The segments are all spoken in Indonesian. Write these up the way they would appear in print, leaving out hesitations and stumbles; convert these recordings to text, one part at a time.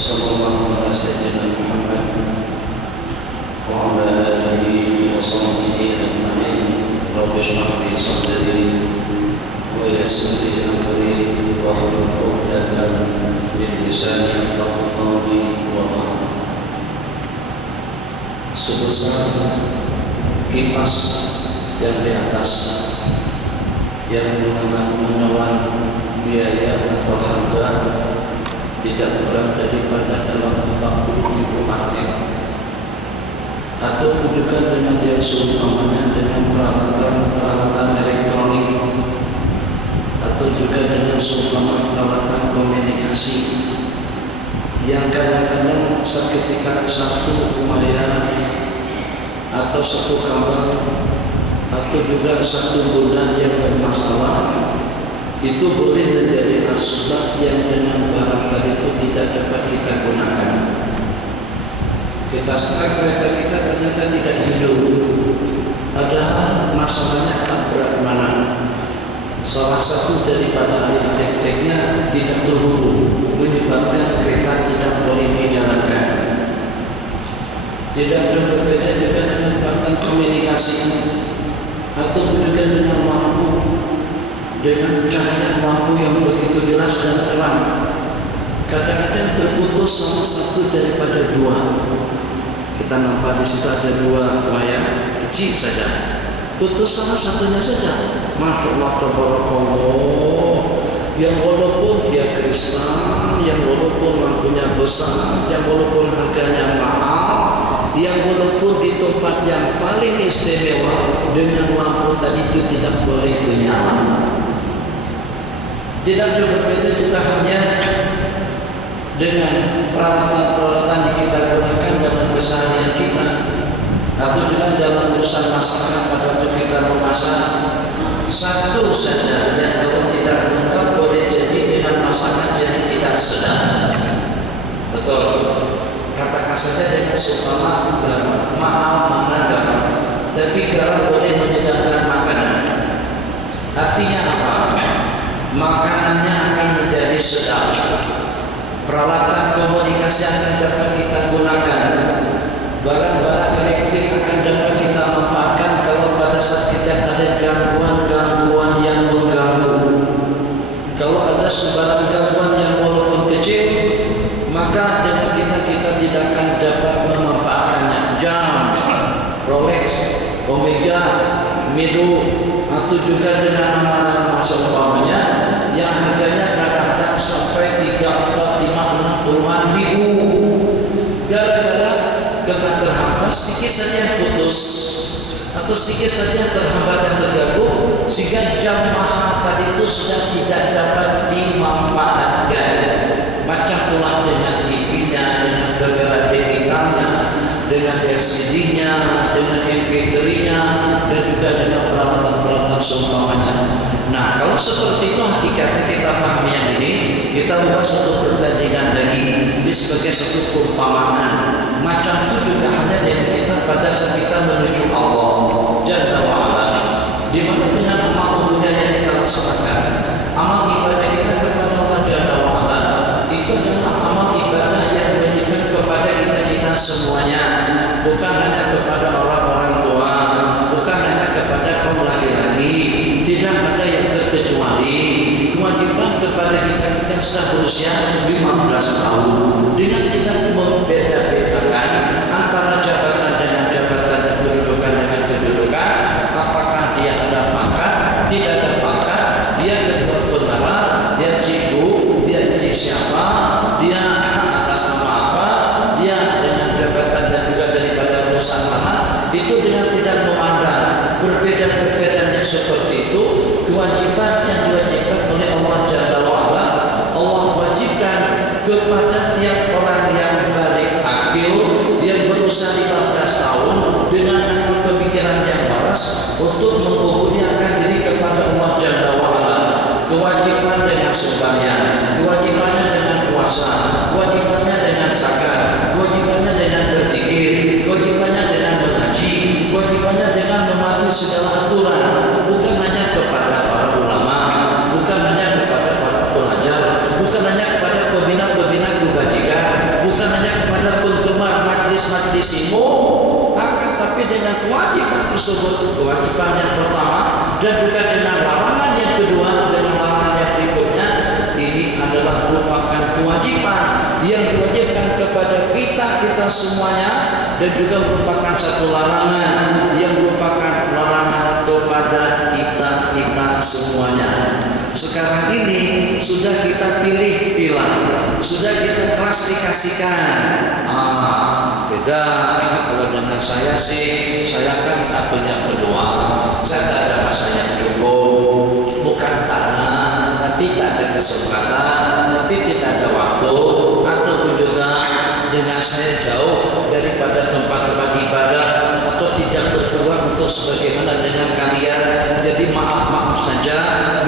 Wassallallahu ala sayyidina Muhammad wa ala alihi wa sahbihi ajma'in. Rabbi shrah li sadri wa yassir li amri wahlul 'uqdatam min lisani yafqahu qawli wa ba'd. Sebesar kipas yang di atas yang menelan biaya atau harga tidak kurang daripada dalam 40.000 RM, atau juga dengan yang seumpamanya dengan peralatan elektronik, atau juga dengan seumpama peralatan komunikasi yang kadang-kadang seketika satu wayar atau satu kabel atau juga satu benda yang bermasalah, itu boleh menjadi asbab yang dengan barang tadi itu tidak dapat kita gunakan. Kita start kereta kita ternyata tidak hidup, padahal masalahnya tak berat mana. Salah satu daripada alur elektriknya tidak terhubung, menyebabkan kereta tidak boleh dijalankan. Tidak berbeda juga dengan peralatan komunikasi atau juga dengan lampu, dengan cahaya lampu yang begitu jelas dan terang. Kadang-kadang terputus salah satu daripada dua. Kita nampak di situ ada dua wayar kecil saja, putus salah satunya saja. Masya Allah, tabarakallah. Yang walaupun dia kristal, yang walaupun lampunya besar, yang walaupun harganya mahal, yang walaupun di tempat yang paling istimewa, dengan lampu tadi itu tidak boleh menyala. Tidak berbeda juga hanya dengan peralatan-peralatan yang kita gunakan dalam keseharian kita, atau juga dalam urusan masakan pada waktu kita memasak. Satu saja yang kalau tidak lengkap boleh jadi dengan masakan jadi tidak sedap. Betul. Katakan saja dengan seumpama garam, mahal mana garam, tapi garam boleh menyedapkan makanan. Artinya apa? Makanannya akan menjadi sedap. Peralatan komunikasi akan dapat kita gunakan. Barang-barang elektrik akan dapat kita manfaatkan kalau pada saat kita ada gangguan-gangguan yang mengganggu. Kalau ada sebarang gangguan yang walaupun kecil, maka dengan kita tidak akan dapat memanfaatkannya. Jam, Rolex, Omega, Mido, atau juga dengan nama-nama seumpamanya yang harganya kadang-kadang sampai 3, 4, 5, 6 puluhan ribu. Gara-gara karena terhambat sedikit saja putus atau sedikit saja terhambat dan terganggu, sehingga jam mahal tadi itu sudah tidak dapat dimanfaatkan. Macam itulah dengan TV-nya, dengan kamera digitalnya, dengan LCD-nya, dengan MP3-nya, dan juga dengan peralatan-peralatan seumpamanya. Nah, kalau seperti itu hakikatnya kita pahami yang ini, kita buat satu perbandingan lagi. Ini sebagai satu perumpamaan. Macam itu juga hanya dengan kita pada saat kita menuju Allah Jalla wa'ala, di mana dengan amal ibadah yang kita laksanakan, amal ibadah kita kepada Allah Jalla wa'ala, itu adalah amal ibadah yang menunjukkan kepada kita semuanya, bukan hanya kepada orang-orang tua, bukan hanya kepada kaum laki-laki. Tidak ada yang terkecuali kewajiban kepada kita sudah berusia 15 tahun, dengan tidak membeda-bedakan antara jabatan dengan jabatan dan kedudukan dengan kedudukan. Apakah dia ada pangkat, tidak ada pangkat, dia ketua pengarah, dia cikgu, dia cik siapa, dia atas nama apa, dia dengan jabatan dan juga daripada perusahaan mana, itu dengan tidak memandang berbeda-berbeda yang seperti itu. Kewajiban yang diwajibkan oleh Allah Jalla wa'ala, Allah wajibkan kepada tiap orang yang balik akil, yang berusia 15 tahun dengan akal pemikiran yang waras, untuk mengubudiakan diri kepada Allah Jalla wa'ala. Kewajiban dengan sembahyang, kewajibannya dengan puasa, kewajibannya dengan zakat, kewajibannya dengan berzikir, kewajibannya dengan mengaji, kewajibannya dengan mematuhi segala aturan, bukan hanya kepada para ulama, bukan hanya kepada para pelajar, bukan hanya kepada pembina-pembina tersebut, kewajiban yang pertama, dan juga dengan larangan yang kedua, dengan larangan yang berikutnya, ini adalah merupakan kewajiban yang diwajibkan kepada kita semuanya, dan juga merupakan satu larangan yang merupakan larangan kepada kita semuanya. Sekarang ini sudah kita pilih-pilih, sudah kita klasifikasikan. Beda kalau dengan saya sih, saya kan tak punya peluang, saya tak ada masa yang cukup, bukan tanah, tapi tak ada kesempatan, tapi tidak ada waktu, ataupun juga dengan saya jauh daripada tempat-tempat ibadah, atau tidak berpeluang untuk sebagaimana dengan kalian. Jadi maaf saja,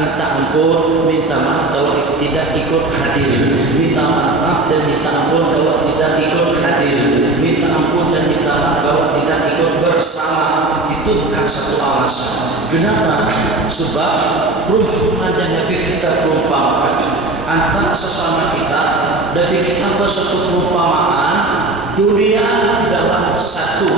minta ampun, minta maaf kalau tidak ikut hadir, minta maaf dan minta ampun kalau tidak ikut hadir, minta ampun dan minta maaf kalau tidak ikut bersama. Itu bukan satu alasan. Kenapa? Sebab perumpamaan yang Nabi kita perumpamakan antara sesama kita, Nabi kita bersuatu perumpamaan dunia dalam satu,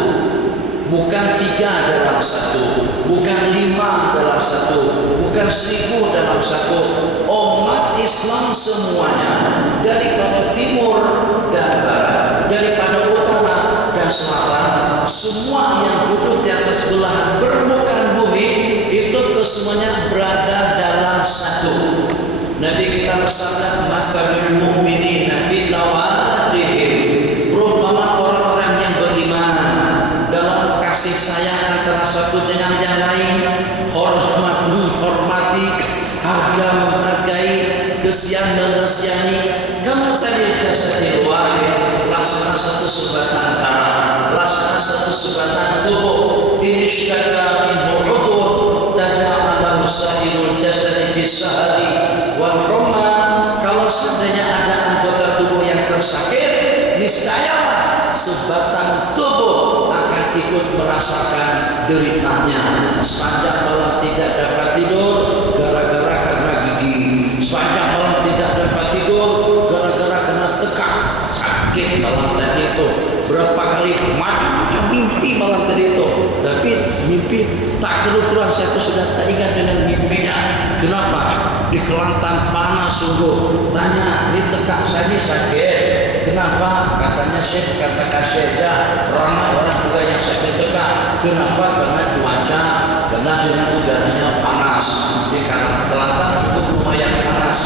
bukan 3 dalam satu, bukan 5 dalam satu, bukan 1000 dalam satu. Umat Islam semuanya, daripada timur dan barat, daripada utara dan selatan, semua yang duduk di atas belahan permukaan bumi itu kesemuanya berada dalam satu. Nabi kita bersabda, masalul mu'minina fi tawaddihim, berumpama orang-orang yang beriman dalam kasih sayang antara satu dengan yang lain, hormat menghormati, harga menghargai, kesian mengesihani, kama salil jasadil wahid, laksana satu subatan darah, laksana satu subatan tubuh, ini syaka minhu udhun tada'alahu sa'irul jasadi bisahari wal humma. Kalau seandainya ada anggota tubuh yang tersakit, niscayalah sebatang tubuh akan ikut merasakan deritanya. Sepanjang malam tidak dapat tidur gara-gara karena gigi, sepanjang malam tidak dapat tidur gara-gara karena tekak, sakit malam tadi itu. Berapa kali macam-macam mimpi malam tadi itu, tapi mimpi tak keruan, saya tuh sudah tak ingat dengan mimpinya. Kenapa? Di Kelantan panas sungguh. Tanya, ini tekak saya ini sakit. Kenapa? Katanya Syekh, katakan Syekh, ramai orang juga yang sakit tekak. Kenapa? Karena cuaca, karena dengan udaranya panas. Di Kelantan cukup lumayan panas.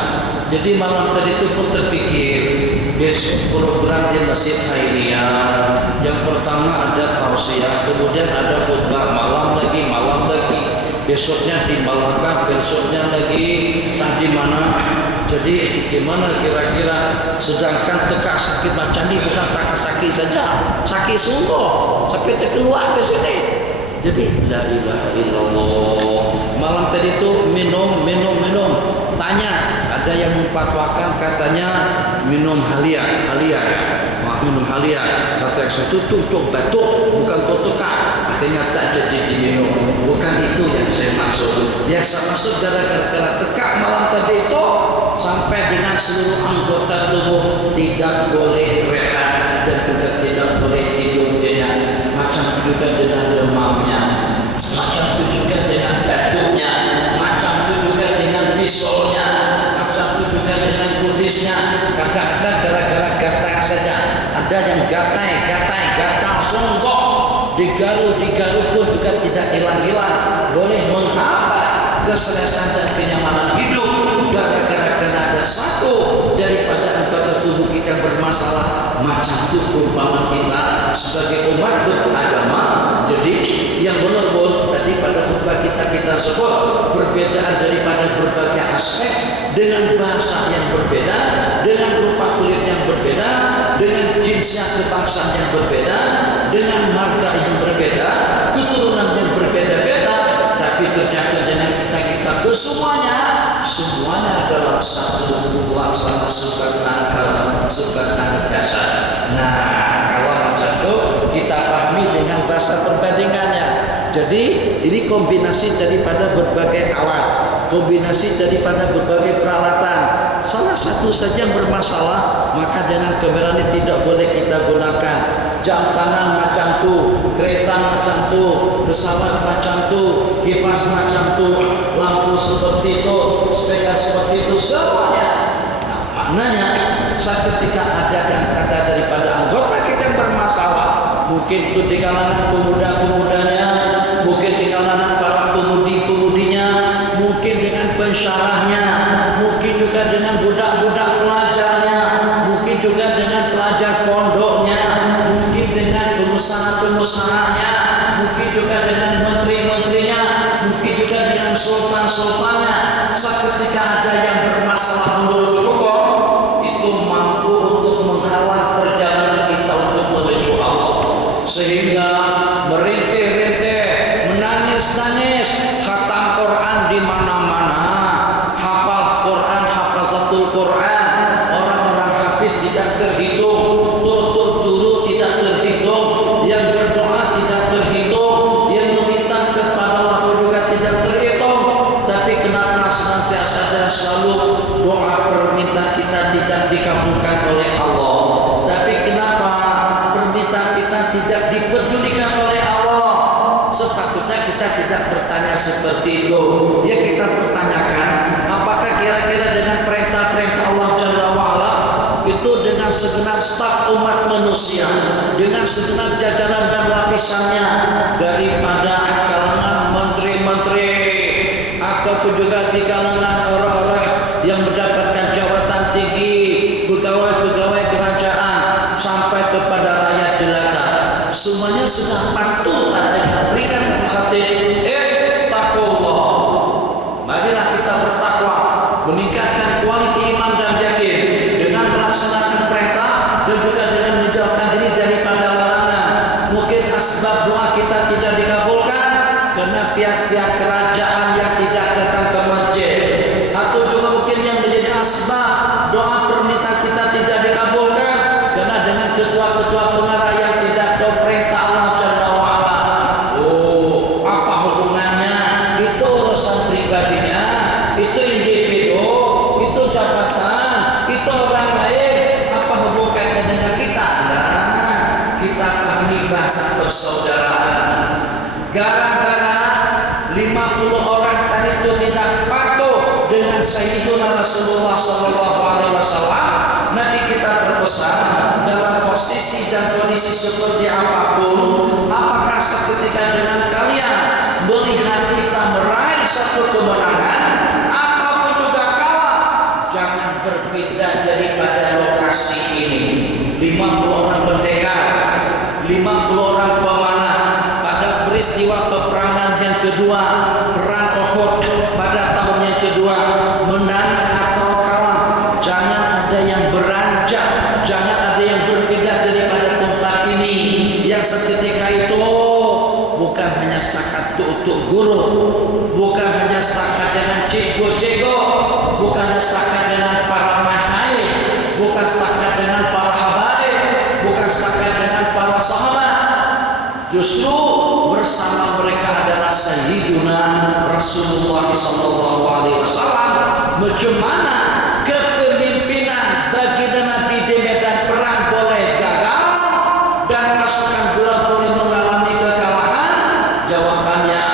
Jadi malam tadi itu pun terpikir, besok program di Masjid Khairiyah. Yang pertama ada tausiah, kemudian ada khutbah malam lagi. Besoknya di Malaka, besoknya lagi entah di mana. Jadi gimana kira-kira? Sedangkan tekak sakit macam ini bukan sakit saja, sakit sungguh, sakitnya keluar ke sini. Jadi la ilaha illallah. Malam tadi itu minum. Tanya, ada yang memfatwakan katanya minum halia. Minum halia. Kata yang satu tutup batuk, bukan tekak. Akhirnya tak jadi diminum. Bukan itu yang saya maksud. Yang saya maksud gara-gara tekak malam tadi itu sampai dengan seluruh anggota tubuh tidak boleh rehat dan juga tidak boleh tidur dengan macam juga dengan demamnya, macam itu juga dengan batuknya, macam itu juga dengan bisolnya, macam itu juga dengan kudisnya. Kadang-kadang gara-gara gatal saja, ada yang gatal songkok, digaru pun juga tidak hilang-hilang, boleh menghambat keselesaan dan kenyamanan hidup gara-gara karena ada satu daripada anggota tubuh kita bermasalah. Macam itu perumpamaan kita sebagai umat beragama. Jadi yang benar-benar tadi pada khutbah kita sebut perbedaan daripada berbagai aspek, dengan bahasa yang berbeda, dengan rupa kulit yang berbeda, dengan jinsnya kebangsaan yang berbeda, dengan marga yang berbeda, keturunan yang berbeda-beda, tapi ternyata dengan kita kesemuanya adalah satu laksana subatan jasa. Nah, kalau macam itu kita pahami dengan bahasa perbandingannya. Jadi ini kombinasi daripada berbagai alat, kombinasi daripada berbagai peralatan. Salah satu saja yang bermasalah, maka dengan kamera ini tidak boleh kita gunakan. Jam tangan macam tu, kereta macam tu, pesawat macam tuh, kipas macam tuh, lampu seperti itu, speaker seperti itu, semuanya. Nah, maknanya saat ketika ada daripada anggota kita yang bermasalah, mungkin itu di kalangan pemuda-pemudanya, mungkin di kalangan para pemudi-pemudinya, mungkin dengan pensyarahnya, mungkin juga dengan budak-budak pelajarnya, mungkin juga dengan pelajar pondoknya, mungkin dengan pengusaha-pengusahanya, mungkin juga dengan menteri-menterinya, mungkin juga dengan sultan-sultannya. Seketika ada yang bermasalah menurut hukum, itu mampu untuk menghalang perjalanan kita untuk menuju Allah, sehingga merintih-rintih, menangis-nangis, khatam Quran di mana-mana, hafal Quran, hafazatul Quran, orang-orang hafiz tidak terhitung, tutur turu tidak terhitung, yang berdoa tidak terhitung, yang meminta kepada Allah juga tidak terhitung. Tapi kenapa senantiasa dan selalu doa permintaan kita tidak dikabulkan oleh Allah? Tapi kenapa permintaan kita tidak dipedulikan oleh Allah? Sepatutnya kita tidak bertanya seperti itu. Ya, kita bertanyakan, apakah kira-kira dengan perintah-perintah Allah Jalla wa'ala itu dengan segenap staf umat manusia, dengan segenap jajaran dan lapisannya, daripada kalangan menteri-menteri ataupun juga di kalangan orang-orang yang mendapatkan jabatan tinggi, pegawai-pegawai kerajaan, sampai kepada rakyat jelata, semuanya sudah patuh dengan peringatan khatib, taqullah. Marilah kita bertakwa, meningkatkan kualitas iman dan yakin dengan melaksanakan perintah dan juga dengan menjauhkan diri daripada larangan. Mungkin asbab doa kita tidak dikabulkan karena pihak-pihak kerajaan yang tidak datang ke masjid, atau juga mungkin yang menjadi asbab doa permintaan kita tidak dikabulkan karena dengan ketua-ketua pengarah yang tidak tahu perintah Allah Jalla wa'ala. Oh, apa hubungannya? Itu urusan pribadinya, itu individu, itu jabatan, itu orang lain. Apa hubungannya dengan kita? Nah, kita pahami bahasa persaudaraan. Gara-gara 50 orang tadi itu tidak patuh dengan Sayyidina Rasulullah SAW, Nabi kita berpesan, dalam posisi dan kondisi seperti apapun, apakah seketika dengan kalian melihat kita meraih satu kemenangan ataupun juga kalah, jangan berpindah daripada lokasi ini. 50 orang pendekar, 50 orang pemanah pada peristiwa peperangan yang kedua, perang Uhud pada tahun yang kedua, menang atau kalah, jangan ada yang beranjak, jangan ada yang berpindah daripada tempat ini. Yang seketika itu bukan hanya setakat tutuk guru, bukan hanya setakat dengan cikgu-cikgu, bukan hanya setakat dengan para masyayikh, bukan setakat dengan para habaib, bukan setakat dengan para sahabat. Justru bersama mereka adalah Sayyiduna Rasulullah SAW. Macam mana kepemimpinan baginda Nabi di medan perang boleh gagal dan pasukan bola boleh mengalami kekalahan? Jawabannya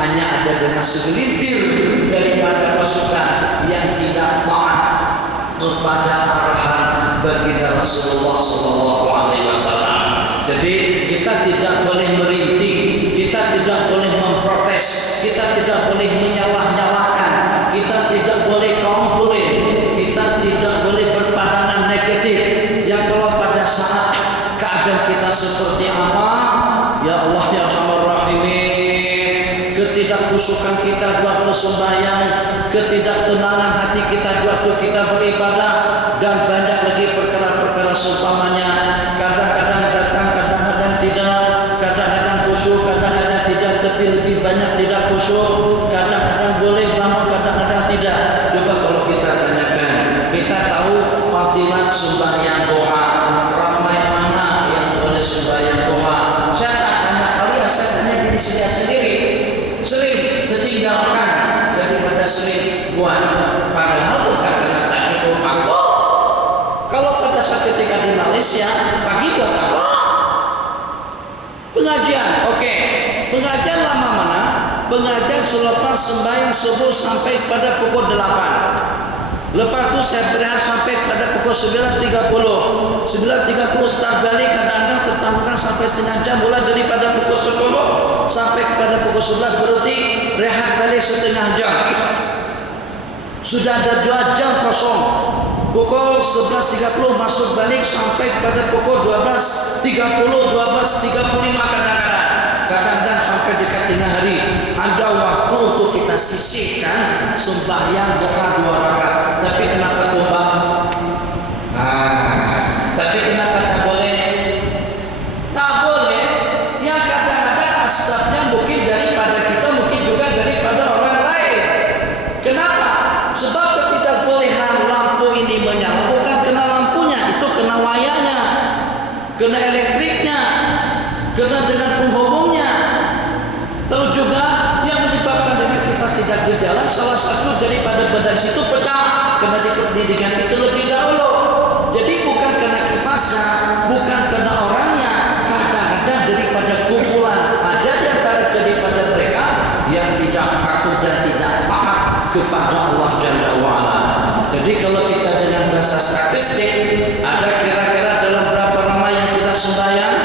hanya ada dengan segelintir daripada pasukan yang tidak taat kepada arahan baginda Rasulullah SAW. Jadi kita tidak boleh merintih, kita tidak boleh memprotes, kita tidak boleh menyalah-nyalahkan, kita tidak boleh komplain, kita tidak boleh berpandangan negatif. Yang kalau pada saat keadaan kita seperti apa, ya Allah ya Arhamar Rahimin, ketidakhusyukan kita di waktu sembahyang, ketidaktenanan hati kita di waktu kita beribadah, dan banyak lagi perkara-perkara seumpamanya. Kadang-kadang datang, kadang-kadang tidak, kadang-kadang khusyuk, kadang-kadang tidak, tapi lebih banyak tidak khusyuk. Kadang-kadang boleh bangun, kadang-kadang tidak. Coba kalau kita tanyakan, kita tahu fadilat sembahyang duha, ramai mana yang boleh sembahyang duha? Saya tak tanya kalian, saya tanya diri saya sendiri. Sering ditinggalkan daripada sering buat, padahal bukan karena tak cukup waktu. Kalau pada saat ketika di Malaysia pagi buat apa? Pengajian, oke. pengajian lama mana? Pengajian selepas sembahyang subuh sampai pada pukul 8. Lepas itu saya berehat sampai pada pukul 9.30. 9.30 start balik, kadang-kadang tertangguhkan sampai setengah jam, mulai daripada pukul 10 sampai kepada pukul 11, berarti rehat balik setengah jam. Sudah ada 2 jam kosong. Pukul 11.30 masuk balik sampai pada pukul 12.30, 12.35 kadang-kadang sampai dekat tengah hari. Ada waktu untuk kita sisihkan sembahyang duha 2 rakaat. Tapi kenapa tuh Pak? Tapi kenapa tak boleh? Tak boleh. Yang kadang-kadang asbabnya mungkin daripada kita, mungkin juga daripada orang lain. Kenapa? Sebab ketidakbolehan lampu ini menyala bukan kena lampunya, itu kena wayarnya, kena elektriknya, kena dengan penghubungnya. Terus juga yang menyebabkan dengan kipas tidak berjalan, salah satu daripada badan situ pecah, kena diganti terlebih dahulu. Jadi bukan kena kipasnya, bukan kena orangnya, kadang-kadang daripada kumpulan. Ada di antara daripada mereka yang tidak patuh dan tidak taat kepada Allah Jalla wa'ala. Jadi kalau kita dengan bahasa statistik, ada kira-kira dalam berapa ramai yang tidak sembahyang,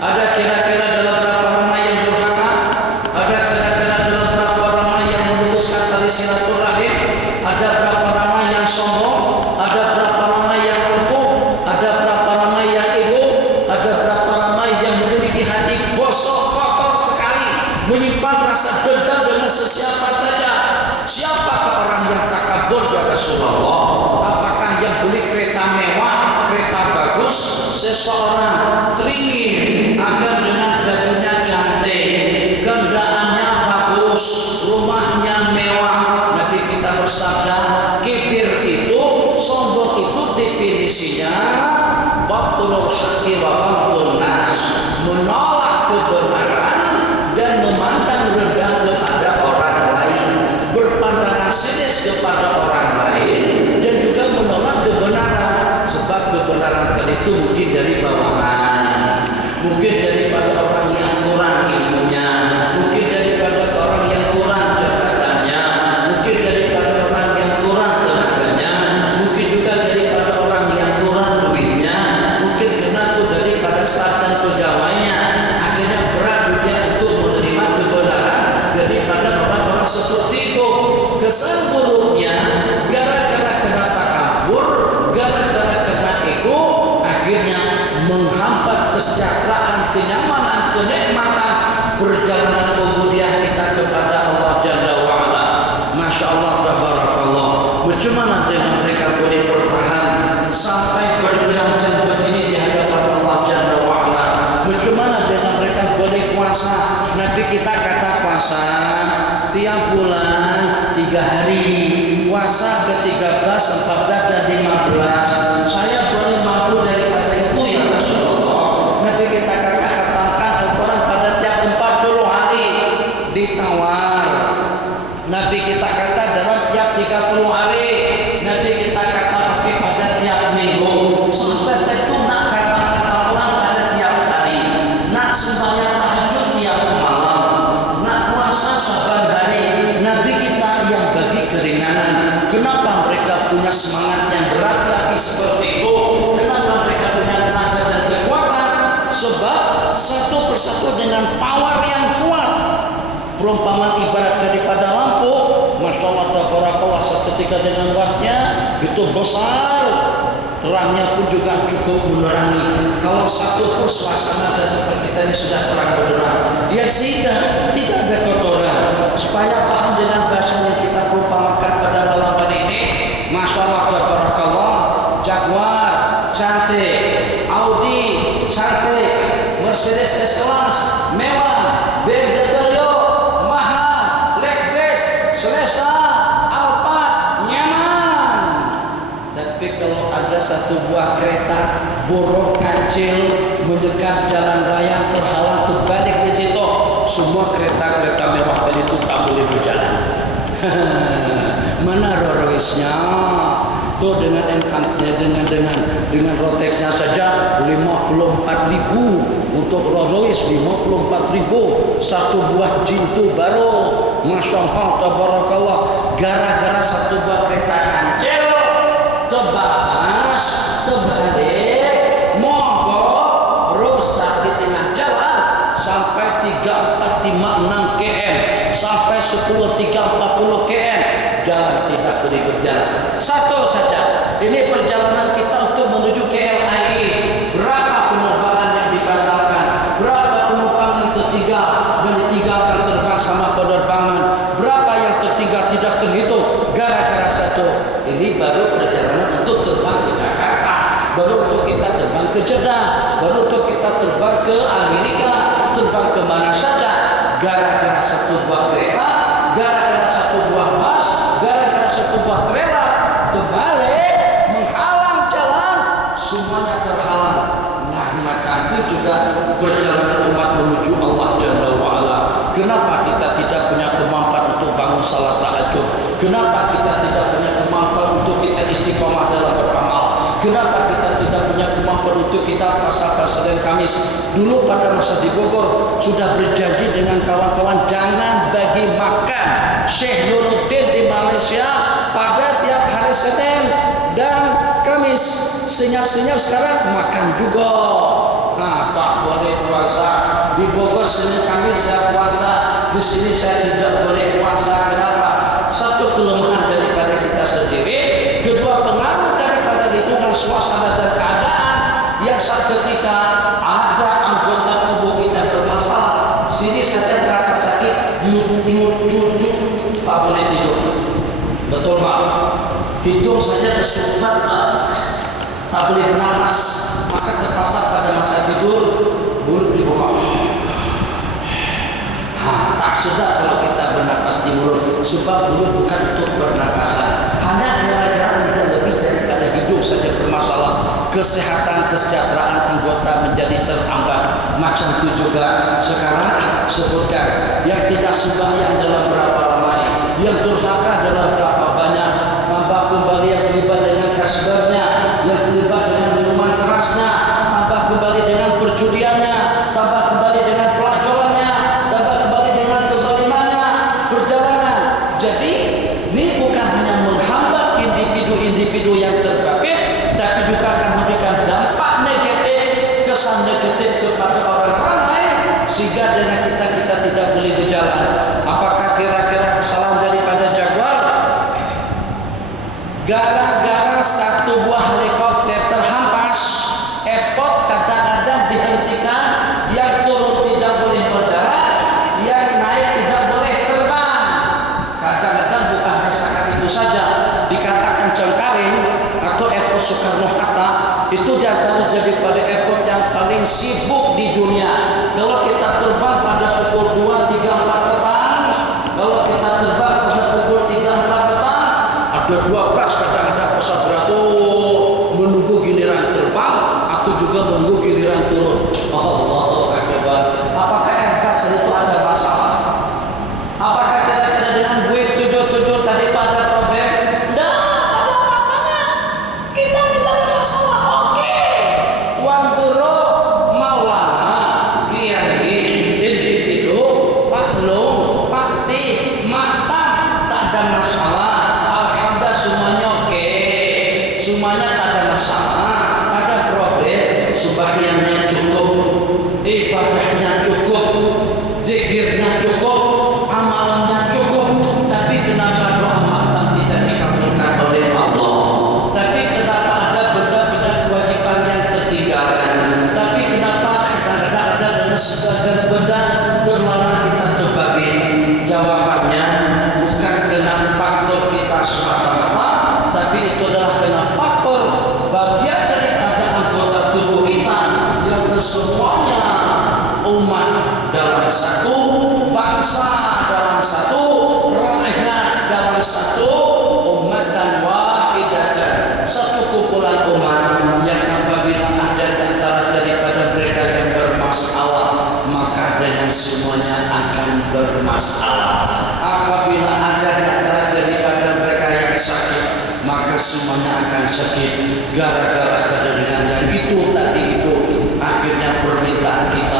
ada kira-kira dalam berapa ramai yang durhaka, ada kira-kira dalam berapa ramai yang memutuskan tali silaturahim, ada berapa ramai yang sombong, ada berapa ramai yang angkuh, ada berapa ramai yang ego, ada berapa ramai yang memiliki hati gosok kotor sekali, menyimpan rasa dendam dengan sesiapa saja. Siapakah orang yang takabur ya Rasulullah? Apakah yang beli kereta mewah, kereta bagus, seseorang teringin akan dengan bajunya cantik, kendaraannya bagus, rumahnya mewah? Nabi kita bersabda, kibir itu, sombong itu definisinya batlul haqqi wa ghamdun nas, menolak kebenaran dan memandang rendah kepada orang lain, berpandangan sinis kepada orang lain, dan juga menolak kebenaran. Sebab kebenaran tadi itu mungkin dari bawahan, mungkin daripada orang yang kurang ilmunya, mungkin daripada orang yang kurang jabatannya, mungkin daripada orang yang kurang tenaganya, mungkin juga daripada orang yang kurang duitnya, mungkin kena itu daripada staf dan pegawainya. Akhirnya berat dia untuk menerima kebenaran daripada orang-orang seperti itu. Kesan buruknya gara-gara kena takabur, gara-gara kena ego, akhirnya menghambat kesejahteraan, kenyamanan, kenikmatan perjalanan ubudiyah kita kepada Allah Jalla wa'ala. Masya Allah, tabarakallah. Bagaimana dengan mereka boleh bertahan sampai berjam-jam begini di hadapan Allah Jalla wa'ala? Bagaimana dengan mereka boleh puasa? Nabi kita kata puasa tiap bulan 3 hari, puasa ke-13, 14 dan 15. Saya boleh mampu daripada itu ya Rasulullah. Nabi kita katakan Al-Quran pada tiap 40 hari ditawar. Nabi kita kata dalam tiap 30 hari. Nabi kita kata pakai pada tiap minggu. Sampai itu nak katakan Al-Quran pada tiap hari, nak sembahyang tahajud tiap malam, nak puasa saban hari. Nabi kita yang bagi keringanan. Kenapa mereka punya semangat yang berat-berat seperti itu? Kenapa mereka punya tenaga dan kekuatan? Sebab satu persatu dengan power yang kuat. Perumpamaan ibarat daripada lampu, Masya Allah, tabarakallah, seketika dengan wattnya itu besar, terangnya pun juga cukup menerangi. Kalau satu pun suasana dan tempat kita ini sudah terang benderang, ya sehingga tidak ada kotoran. Supaya paham dengan bahasa yang kita perumpamakan pada malam hari ini, Masya Allah, tabarakallah, Jaguar cantik, Audi cantik, Mercedes S-Class mewah, BMW mahal, Lexus selesa, Alphard nyaman. Tapi kalau ada satu buah kereta buruk kancil mendekat jalan raya, terhalang terbalik di situ, semua kereta-kereta mewah tadi itu tak boleh berjalan. Mana Rolls-Royce-nya? Tuh dengan road tax-nya saja 54.000, untuk Rolls Royce 54.000 satu buah jintu baru. Masya Allah, tabarakallah. Gara-gara satu buah kereta kancil kebabas, terbalik, mogok, rusak di tengah jalan sampai 3, 4, 5, 6 km sampai 10, 3, 40 km jalan tidak boleh berjalan. Satu saja, ini perjalanan kita untuk menuju ke LAI. Berapa penerbangan yang dibatalkan? Berapa penumpang yang tertinggal dan ditinggalkan terbang sama penerbangan? Berapa yang tertinggal tidak terhitung gara-gara satu. Ini baru perjalanan untuk terbang ke Jakarta, baru untuk kita terbang ke Jeddah, baru untuk kita terbang ke Amerika, terbang ke mana saja. Gara-gara satu buah kereta, gara-gara satu buah bus, gara-gara satu buah trailer terbalik menghalang jalan, semuanya terhalang. Nah, macam itu juga perjalanan umat menuju Allah Jalla wa'ala. Kenapa kita tidak punya kemampuan untuk bangun salat tahajud? Kenapa kita tidak punya kemampuan untuk kita istiqomah dalam beramal? Kenapa kita tidak punya kemampuan untuk kita puasa Senin Kamis? Dulu pada masa di Bogor sudah berjanji dengan kawan-kawan jangan bagi makan Syekh Nuruddin di Malaysia pada tiap hari Senin dan Kamis. Senyap-senyap sekarang makan juga. Nah, tak boleh puasa di Bogor Senin Kamis saya puasa, di sini saya tidak boleh puasa. Kenapa? Satu kelemahan daripada kita sendiri, kedua pengaruh daripada lingkungan, suasana dan keadaan yang saat ketika ada anggota tubuh kita bermasalah. Sini saja terasa sakit, jujur, tak boleh tidur. Betul Pak? Hidung saja tersumbat, tak boleh bernapas. Maka terpaksa pada masa tidur mulut dibuka. Tak sedap kalau kita bernapas di mulut, sebab mulut bukan untuk bernapasan. Hanya gara-gara tidak lebih daripada hidung saja bermasalah, kesehatan kesejahteraan anggota menjadi terhambat. Macam itu juga sekarang sebutkan yang tidak sembahyang dalam berapa ramai, yang durhaka dalam berapa banyak, tambah kembali yang terlibat dengan kasbarnya, yang terlibat dengan minuman kerasnya, tambah kembali dengan perjudiannya, tambah kembali dengan pelacurannya, tambah kembali dengan kezalimannya, perjalanan. Jadi ini bukan hanya menghambat individu-individu yang terpapar, tapi juga akan memberikan dampak negatif, kesan negatif kepada orang ramai, sehingga dengan kita tidak boleh berjalan. Apakah kira-kira kesalahan daripada Jaguar? Gara-gara satu buah helikopter terhampas, airport kadang-kadang dihentikan, yang turun tidak boleh mendarat, yang naik tidak boleh terbang. Kadang-kadang bukan rasakan itu saja, dikatakan Cengkareng atau airport Soekarno-Hatta itu diantara daripada airport yang paling sibuk di dunia. Kalau kita terbang pada pukul 2, 3, 4 petang, kalau kita terbang pada pukul 3, 4 petang, ada 12 kadang-kadang pesawat beratur menunggu giliran terbang atau juga menunggu giliran turun. Allahu Akbar. Apakah Airbus itu ada masalah? Apakah kira-kira dengan Boeing 77 tadi itu ada problem? Tidak ada apa-apanya. Kita tidak ada masalah. Oke. Tuan Guru Maulana Kiai individu Paklung Pakti Mata tak ada masalah. Alhamdulillah semuanya oke. Semuanya tak ada masalah. Ada problem, sembahyangnya cukup, ibadahnya cukup, zikirnya cukup, amalannya cukup. Tapi kenapa doa mantan tidak dikabulkan oleh Allah? Tapi kenapa ada benda-benda kewajiban yang tertinggalkan? Tapi kenapa kadang-kadang ada dengan sebagian benda berlarang kita terbabit? Jawabannya bukan kena faktor kita semata-mata, tapi itu adalah kena faktor bagian daripada anggota tubuh kita yang semuanya umat dalam satu, bangsa dalam satu, rakyat dalam satu, ummatan wahidatan, satu kumpulan umat yang apabila ada di antara daripada mereka yang bermasalah, maka dengan semuanya akan bermasalah. Apabila ada di antara daripada mereka yang sakit, maka semuanya akan sakit gara-gara kedengaran yang itu tadi itu. Akhirnya permintaan kita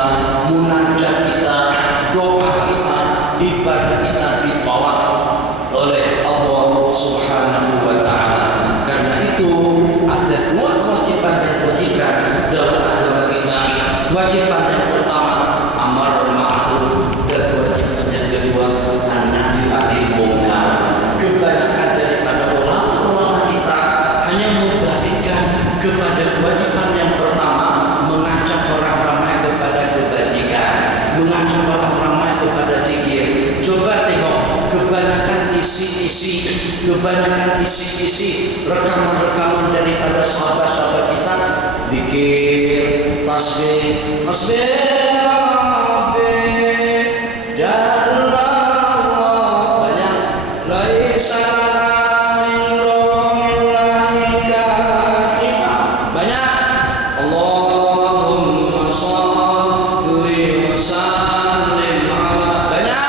kepada kewajiban yang pertama, mengajak orang ramai kepada kebajikan, mengajak orang ramai kepada zikir. Coba tengok kebanyakan isi rekaman-rekaman daripada sahabat-sahabat kita, zikir, tasbih, banyak. Laisa min dunillahi kashifa, banyak. Allahumma shalli wa sallim ala, banyak.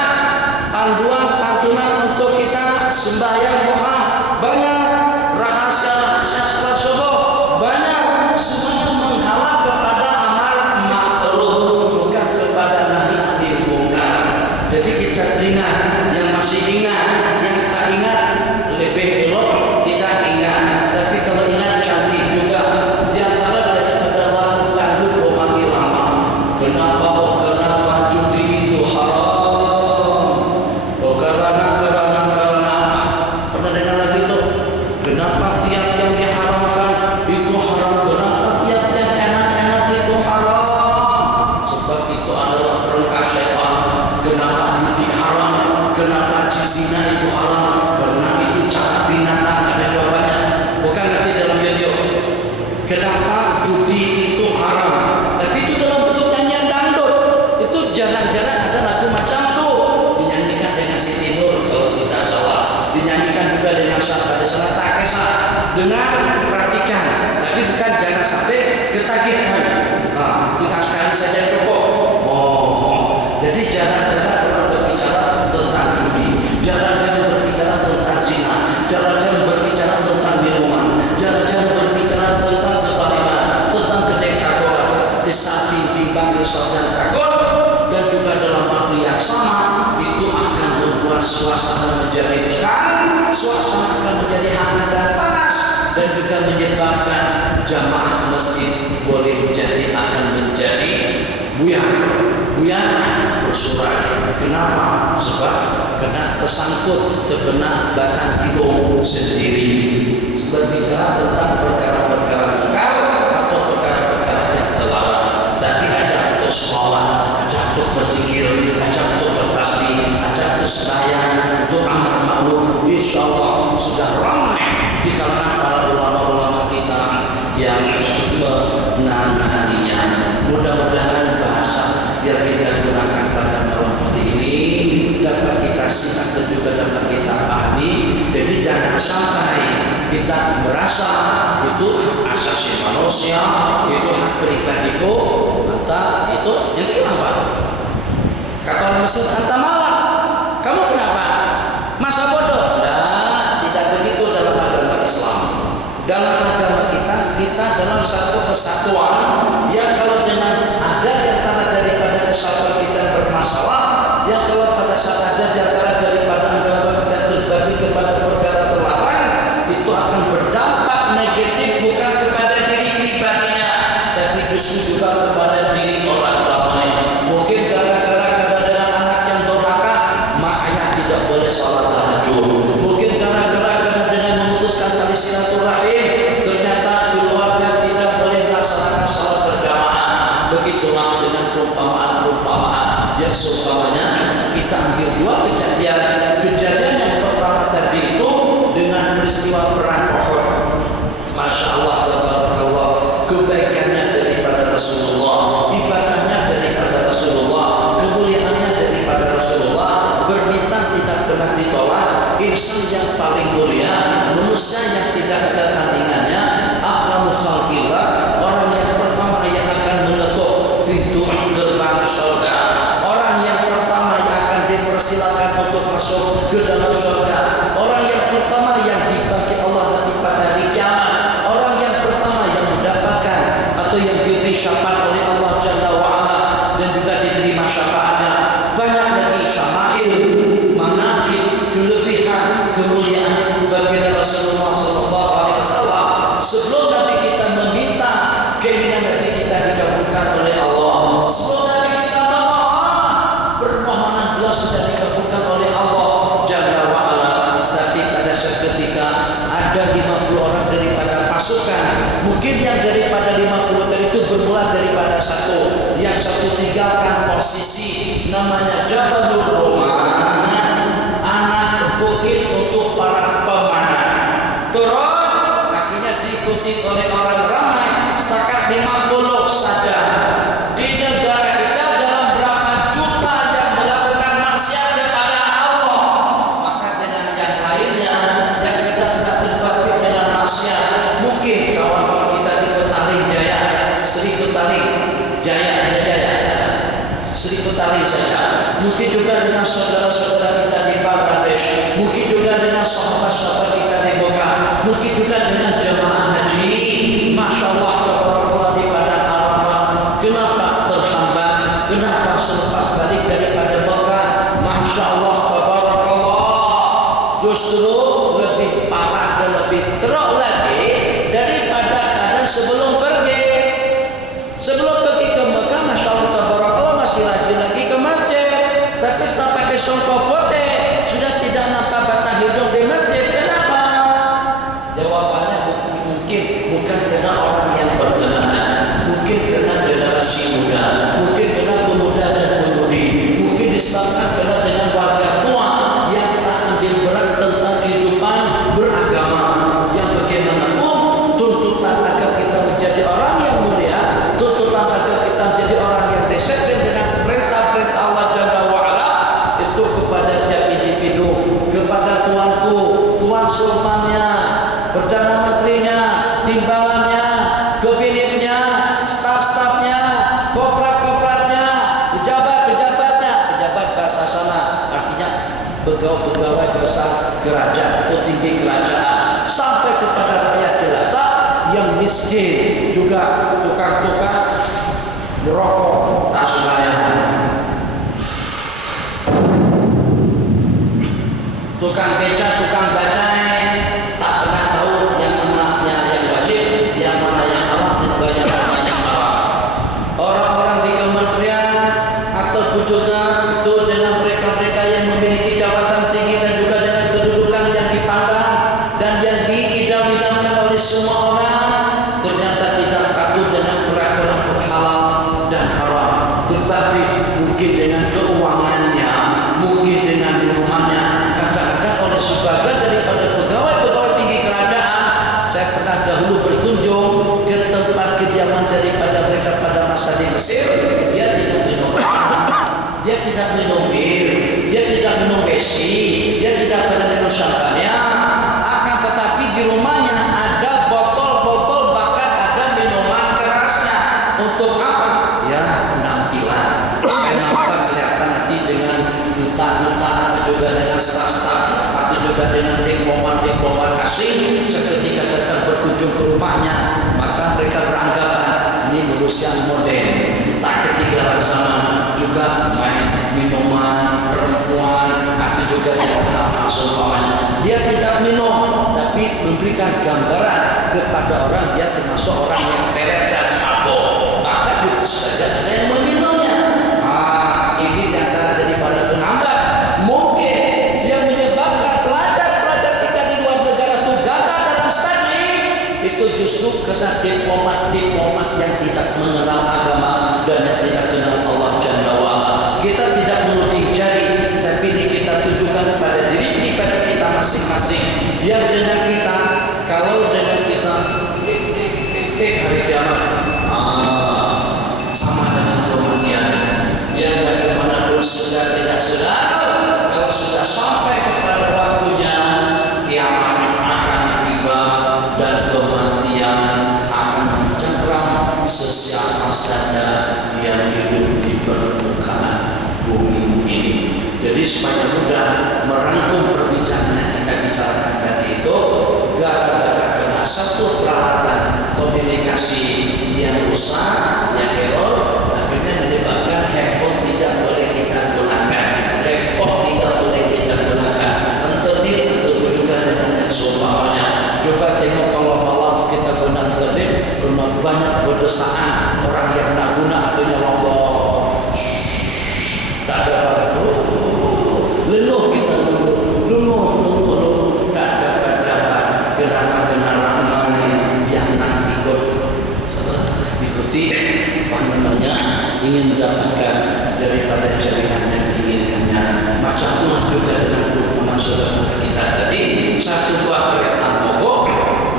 Panduan untuk kita sembahyang duha, banyak. Rahasia-rahasia salat subuh, banyak. Semuanya menghalang kepada amar ma'ruf, bukan kepada nahi anil munkar. Jadi kita teringat, yang masih ingat, yang tak ingat lebih elok tidak ingat. Tapi kalau ingat cantik juga. Di antara daripada lagu dangdut Romani Lama, kenapa judi itu haram? Oh karena pernah dengar lagu itu? Kenapa tiap yang diharamkan itu haram? Kenapa tiap yang enak-enak itu haram? Sebab itu adalah perangkap syaitan. Kenapa judi haram? Kenapa zina itu haram? Karena itu cara binatang. Ada jawabannya. Bukan nanti dalam video. Kenapa judi itu haram? Tapi itu dalam bentuk nyanyian dangdut. Itu jarang-jarang ada lagu macam itu. Dinyanyikan dengan Siti Nur kalau tidak salah. Dinyanyikan juga dengan Sabda Desra Takesa. Dengar, perhatikan. Tapi bukan, jangan sampai ketagihan. Kita sekali saja cukup. Jadi jarang-jarang orang berbicara tentang judi, jarang-jarang berbicara tentang zina, jarang-jarang berbicara tentang minuman, jarang-jarang berbicara tentang kezaliman, tentang kediktatoran. Di samping timbang risau dan takut, dan juga dalam waktu yang sama itu akan membuat suasana menjadi tegang, suasana akan menjadi hangat dan panas, dan juga menyebabkan jamaah masjid boleh jadi akan menjadi buyar bersurai. Kenapa? Sebab kena tersangkut, terkena batang hidung sendiri. Berbicara tentang perkara-perkara munkar atau perkara-perkara yang terlarang. Tadi ajak untuk sholat, ajak untuk berzikir, ajak untuk bertasbih, ajak untuk sembahyang, untuk amar ma'ruf. Insyaallah sudah ramai di kalangan para ulama-ulama kita yang menanganinya. Mudah-mudahan bahasa yang kita gunakan pada malam hari ini dapat kita simak dan juga dapat kita pahami. Jadi jangan sampai kita merasa itu hak asasi manusia, itu hak pribadiku, atau itu kenapa? Kata orang Mesir, anta malah, kamu kenapa? Masa bodoh? Nah, tidak begitu dalam agama Islam. Dalam agama kita dalam satu kesatuan yang kalau dengan ada di antara daripada kesatuan kita bermasalah, yang kalau pada saat ada di antara daripada anggota kita terbagi kepada perkara terlarang, itu akan berdampak negatif bukan kepada diri pribadinya, tapi justru juga kepada diri orang ramai. Mungkin gara-gara dengan anak yang durhaka, mak ayah tidak boleh salat tahajud. Mungkin gara-gara dengan memutuskan tali silaturahim, ternyata keluarga tidak boleh melaksanakan salat berjamaah. Begitulah dengan perumpamaan yang seumpamanya kita ambil dua kejadian. Kejadian yang pertama tadi itu dengan peristiwa perang Uhud. Masya Allah, tabarakallah, kebaikannya daripada Rasulullah, ibadahnya daripada Rasulullah, kemuliaannya daripada Rasulullah, berbintang tidak pernah ditolak, insan yang paling mulia, manusia yang tidak ada tandingannya, akramu khalqillah, orang yang pertama yang akan mengetuk pintu gerbang surga, orang yang pertama yang akan dipersilakan untuk masuk ke dalam surga, orang yang pertama yang dibagi Allah nanti pada hari kiamat, orang yang pertama yang mendapatkan atau yang diberi syafaat oleh Allah Jalla wa'ala dan juga diterima syafaatnya. Banyak lagi syama'il, manaqib, kelebihan, kemuliaan bagi Rasulullah SAW. Sebelum Nabi kita meminta keinginan Nabi kita dikabulkan oleh Allah, sebelum Nabi kita memohon, permohonan beliau sudah dikabulkan oleh Allah Jalla wa'ala. Tapi pada seketika ada 50 orang daripada pasukan, mungkin yang yang daripada 50 tadi itu bermula daripada satu. Yang satu tinggalkan posisi namanya Jabalur Rumah, anak bukit untuk para pemanah. Turun, akhirnya diikuti oleh orang ramai, setakat 50 saja. Di negara kita dalam berapa juta yang melakukan maksiat kepada Allah. Maka dengan yang lainnya yang kita tidak terbakti dengan maksiat, mungkin kawan-kawan kita di Petaling Jaya, Sri Petaling Jaya, ada Jaya, ada Sri Petaling saja. Mungkin juga dengan saudara-saudara kita di Bangladesh, mungkin juga dengan sahabat-sahabat kita di Mekah, mungkin juga dengan jemaah haji. Masya Allah, tabarakallah di Padang Arafah. Kenapa terhambat? Kenapa selepas balik daripada Mekah? Masya Allah, tabarakallah. Justru lebih parah dan lebih teruk lagi daripada keadaan sebelum pergi. Sebelum pergi ke Mekah, Masya Allah, tabarakallah, masih rajin lagi ke masjid. Tapi setelah pakai songkok putih, sudah tidak nampak batang hidung di masjid. Kenapa? Jawabannya mungkin bukan karena orang yang berkenaan, mungkin karena generasi muda, mungkin karena pemuda dan pemudi, mungkin disebabkan karena dengan warga tua yang tak ambil berat tentang kehidupan beragama. Yang bagaimanapun tuntutan agar kita menjadi orang yang mulia, tuntutan agar kita menjadi orang yang disiplin dengan perintah-perintah Allah Jalla wa'ala, itu kepada tiap individu, kepada tuanku, tuan sultannya, perdana menterinya, timbalannya, kabinetnya, staf-stafnya, koprat-kopratnya, pejabat-pejabatnya, pejabat bahasa sana artinya pegawai-pegawai besar kerajaan atau tinggi kerajaan, sampai kepada rakyat jelata yang miskin, juga tukang-tukang merokok tak sembarangan, tukang beca, tukang bacai, tak pernah tahu yang mana yang wajib, yang mana yang haram, dan juga yang mana yang haram. Orang-orang di kementerian ataupun juga itu dengan mereka-mereka yang memiliki jabatan tinggi dan juga dengan kedudukan yang dipandang dan yang diidam-idamkan oleh semua orang, ternyata tidak patuh dengan peraturan halal dan haram. Tetapi mungkin dengan keuangannya, mungkin dengan minumannya, oleh sebagian daripada pegawai-pegawai tinggi kerajaan. Saya pernah dahulu berkunjung ke tempat kediaman daripada mereka pada masa di Mesir. Dia tidak minum, dia tidak minum bir, dia tidak minum whisky, dia tidak pernah minum champagne. Akan tetapi di rumahnya ada botol-botol, bahkan ada minuman kerasnya. Untuk apa? Ya, penampilan, supaya nampak kelihatan nanti dengan duta-duta atau juga dengan staf-staf, juga dengan diplomat asing seketika datang berkunjung ke rumahnya, maka mereka beranggapan ini manusia modern, tak ketinggalan zaman, juga main minuman, perempuan, atau juga dengan hal-hal seumpamanya. Dia tidak minum, tapi memberikan gambaran kepada orang dia termasuk orang yang teler dan mabuk, maka juga saja ada yang meminumnya. Ini diantara daripada penghambat mungkin yang menyebabkan pelajar-pelajar kita di luar negara itu gagal dalam studi. Itu justru karena diplomat-diplomat yang tidak mengenal agama dan yang tidak kenal Allah Jalla wa'ala. Kita tidak menuding jari, tapi ini kita tujukan kepada diri pada kita masing-masing. Yang dengan kita, kalau dengan kita hari kiamat sama dengan kematian. Yang bagaimanapun sudah tidak sedar, kalau sudah sampai kepada waktunya, kiamat akan tiba dan kematian akan mencengkram sesiapa saja yang hidup di permukaan bumi ini. Jadi supaya mudah merangkum perbincangan yang kita bicarakan tadi itu, gara-gara kena satu peralatan komunikasi yang rusak, yang error, akhirnya menyebabkan handphone tidak boleh kita gunakan, laptop tidak boleh kita gunakan, internet itu juga dengan yang seumpamanya. Coba tengok kalau malam kita guna internet, banyak berdesaan orang yang nak guna atau nyolong, tak ada pada leluh kita luluh, tak dapat gerakan ramai yang nak ikut mendapatkan daripada jaringan yang diinginkannya. Macam itulah juga dengan perumpamaan saudara kita tadi, satu buah kereta mogok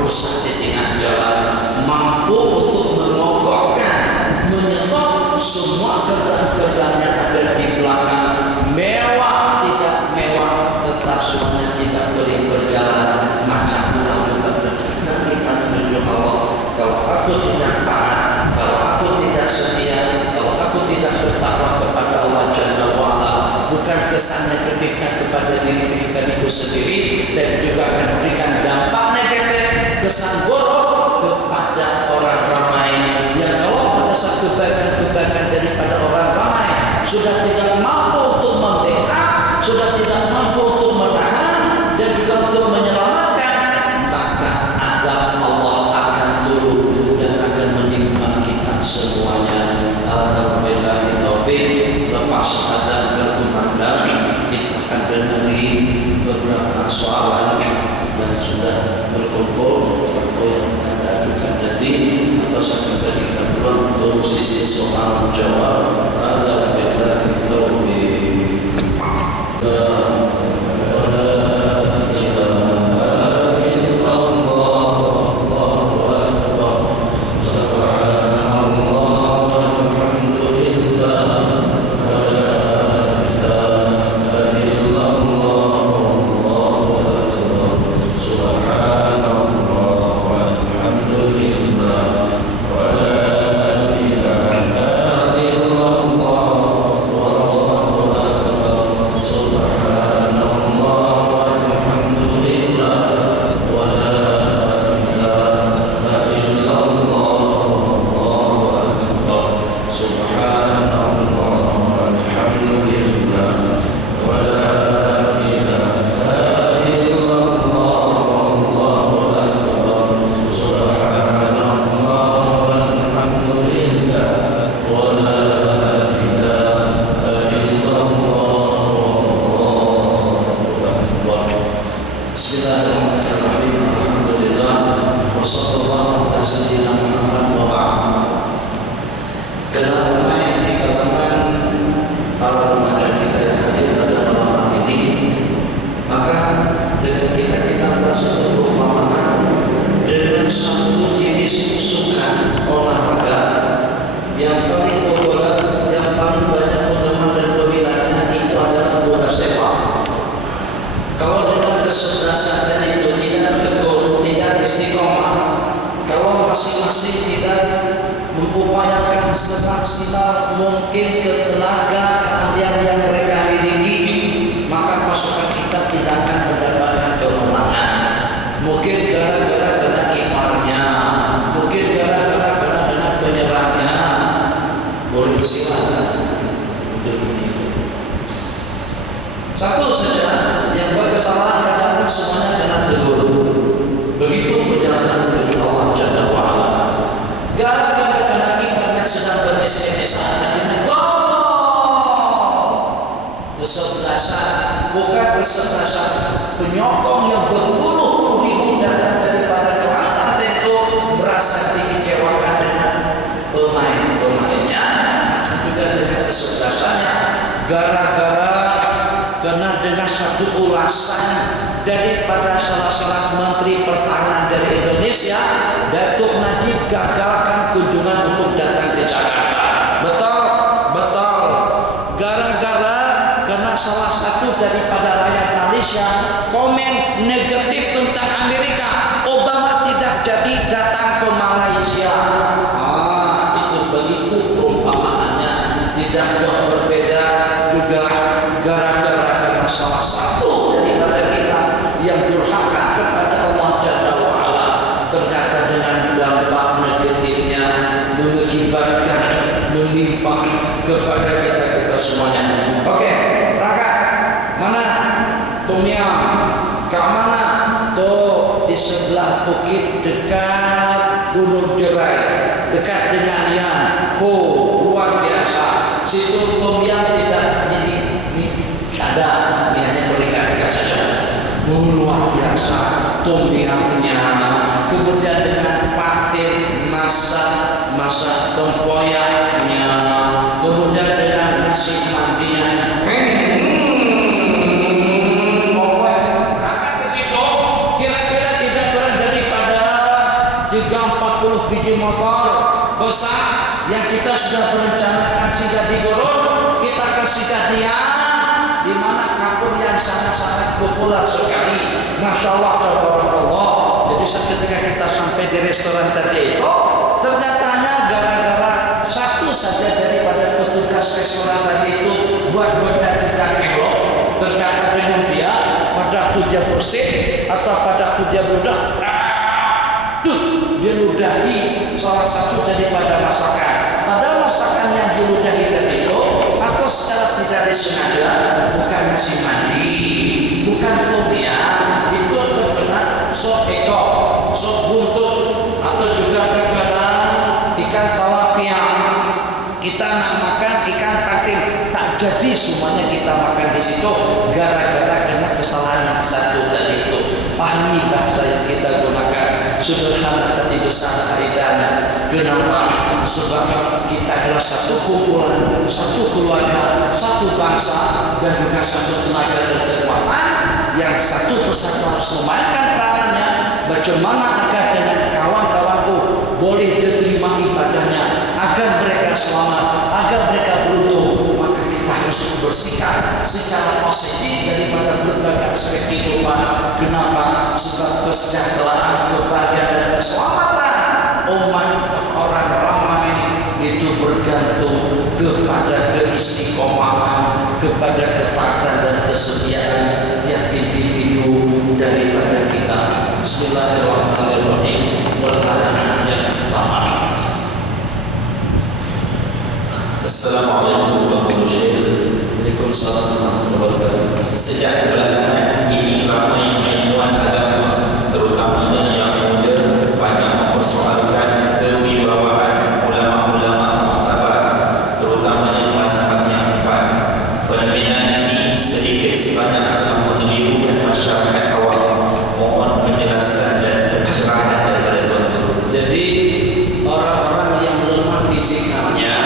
rusak di tengah jalan, mampu untuk memogokkan, menyetop semua kendaraan yang ada di belakang, mewah tidak mewah tetap semuanya tidak boleh berjalan. Macam itulah juga perjalanan kita menuju Allah. Kalau aku tidak taat, kalau aku tidak setia, kalau aku tidak bertakwa kepada Allah Jalla wa'ala, bukan kesannya kepikat kepada diri pribadiku sendiri, dan juga akan memberikan dampak negatif, kesan buruk kepada orang ramai. Yang kalau pada saat kebaikan-kebaikan daripada orang ramai sudah tidak mampu untuk membackup, sudah tidak mampu untuk menahan dan juga untuk menyelamatkan, maka azab Allah akan turun dan akan menimpa kita semuanya. Alhamdulillah taufik. Lepas azan berkumandang, kita akan dengar beberapa soalan yang sudah berkumpul atau yang akan diajukan nanti, atau saya berikan peluang untuk sisi soal jawab. Alhamdulillah taufik. Mengupayakan semaksimal mungkin tenaga keahlian yang mereka miliki, maka pasukan kita tidak akan mendapatkan kemenangan. Mungkin gara-gara kena kiparnya, mungkin gara-gara kena dengan penyerangnya. Boleh bersilakan untuk begitu. Satu saja yang berkesalahan kadang-kadang semuanya kena tegur. Begitu perjalanan menuju Allah Jalla wa'ala. Gara-gara kena kiparnya sedang ber-SMS akhirnya kesebelasan, bukan kesebelasan, penyokong yang berpuluh-puluh ribu datang daripada Kelantan tentu merasa dikecewakan dengan pemain-pemainnya, macam juga dengan kesebelasannya. Gara-gara kena dengan satu ulasan daripada salah menteri pertahanan dari Indonesia, Datuk Najib gagalkan kunjungan untuk datang ke Jakarta. Betul, betul. Gara-gara karena salah satu daripada rakyat Malaysia komen negatif tentang Amerika, Obama tidak jadi datang ke Malaysia. Itu begitu perumpamaannya, tidak jauh berbeda juga gara-gara karena salah satu daripada kita yang durhaka kepada Allah Jalla wa'ala, ternyata dengan dampak negatifnya mengakibatkan menimpa kepada kita semuanya. Oke, Raka, mana Tumiam? Ke mana? Tuh di sebelah bukit dekat Gunung Jerai, dekat dengan Yan. Luar biasa. Situ Tumiam tidak ini ada, ini hanya berikan saja. Luar biasa Tumiamnya. Kemudian dengan patir masak masak tempoyaknya, kemudian dengan nasi mandinya. Berangkat ke situ, kira-kira tidak kurang daripada 30-40 biji motor besar yang kita sudah berencanakan singgah di Gurun. Kita akan singgah di mana kapur yang sangat-sangat populer sekali, masya Allah, tabarakallah. Jadi ketika kita sampai di restoran tadi itu, ternyatanya gara-gara satu saja daripada petugas restoran tadi itu buat benda kita elok, ternyata dengan dia pada waktu dia bersih atau pada waktu dia beludak, dia ludahi salah satu daripada masakan. Pada masakan yang diludahi tadi itu, atau secara tidak disengaja, bukan nasi mandi, bukan tumian, itu terkena sop ekor, sop buntut, atau juga terkena ikan tilapia. Kita nak makan ikan patin, tak jadi semuanya kita makan di situ gara-gara kena kesalahan yang satu tadi itu. Pahami bahasa yang kita gunakan. Sederhana tadi besar faedahnya. Kenapa? Sebab kita adalah satu kumpulan, satu keluarga, satu bangsa, dan juga satu tenaga dan kekuatan yang satu persatu harus memainkan peranannya. Bagaimana agar dengan kawan-kawanku boleh diterima ibadahnya, agar mereka selamat, agar mereka beruntung, maka kita harus bersikap secara positif daripada berbagai aspek kehidupan. Kenapa? Sebab kesejahteraan, kebahagiaan dan keselamatan umat orang ramai itu bergantung kepada keistiqomahan, kepada ketaatan dan kesetiaan tiap individu daripada kita. Bismillahirrahmanirrahim. Pertanyaan yang pertama. Assalamualaikum warahmatullahi wabarakatuh. Waalaikumsalam warahmatullahi wabarakatuh. Sejak belakangan ini ramai ilmuwan agama, terutamanya yang muda, banyak mempersoalkan kewibawaan ulama-ulama muktabar, terutamanya mazhab yang 4. Fenomena ini sedikit sebanyak telah mengelirukan masyarakat awam. Mohon penjelasan dan pencerahan daripada Tuan Guru. Jadi orang-orang yang lemah fisikanya,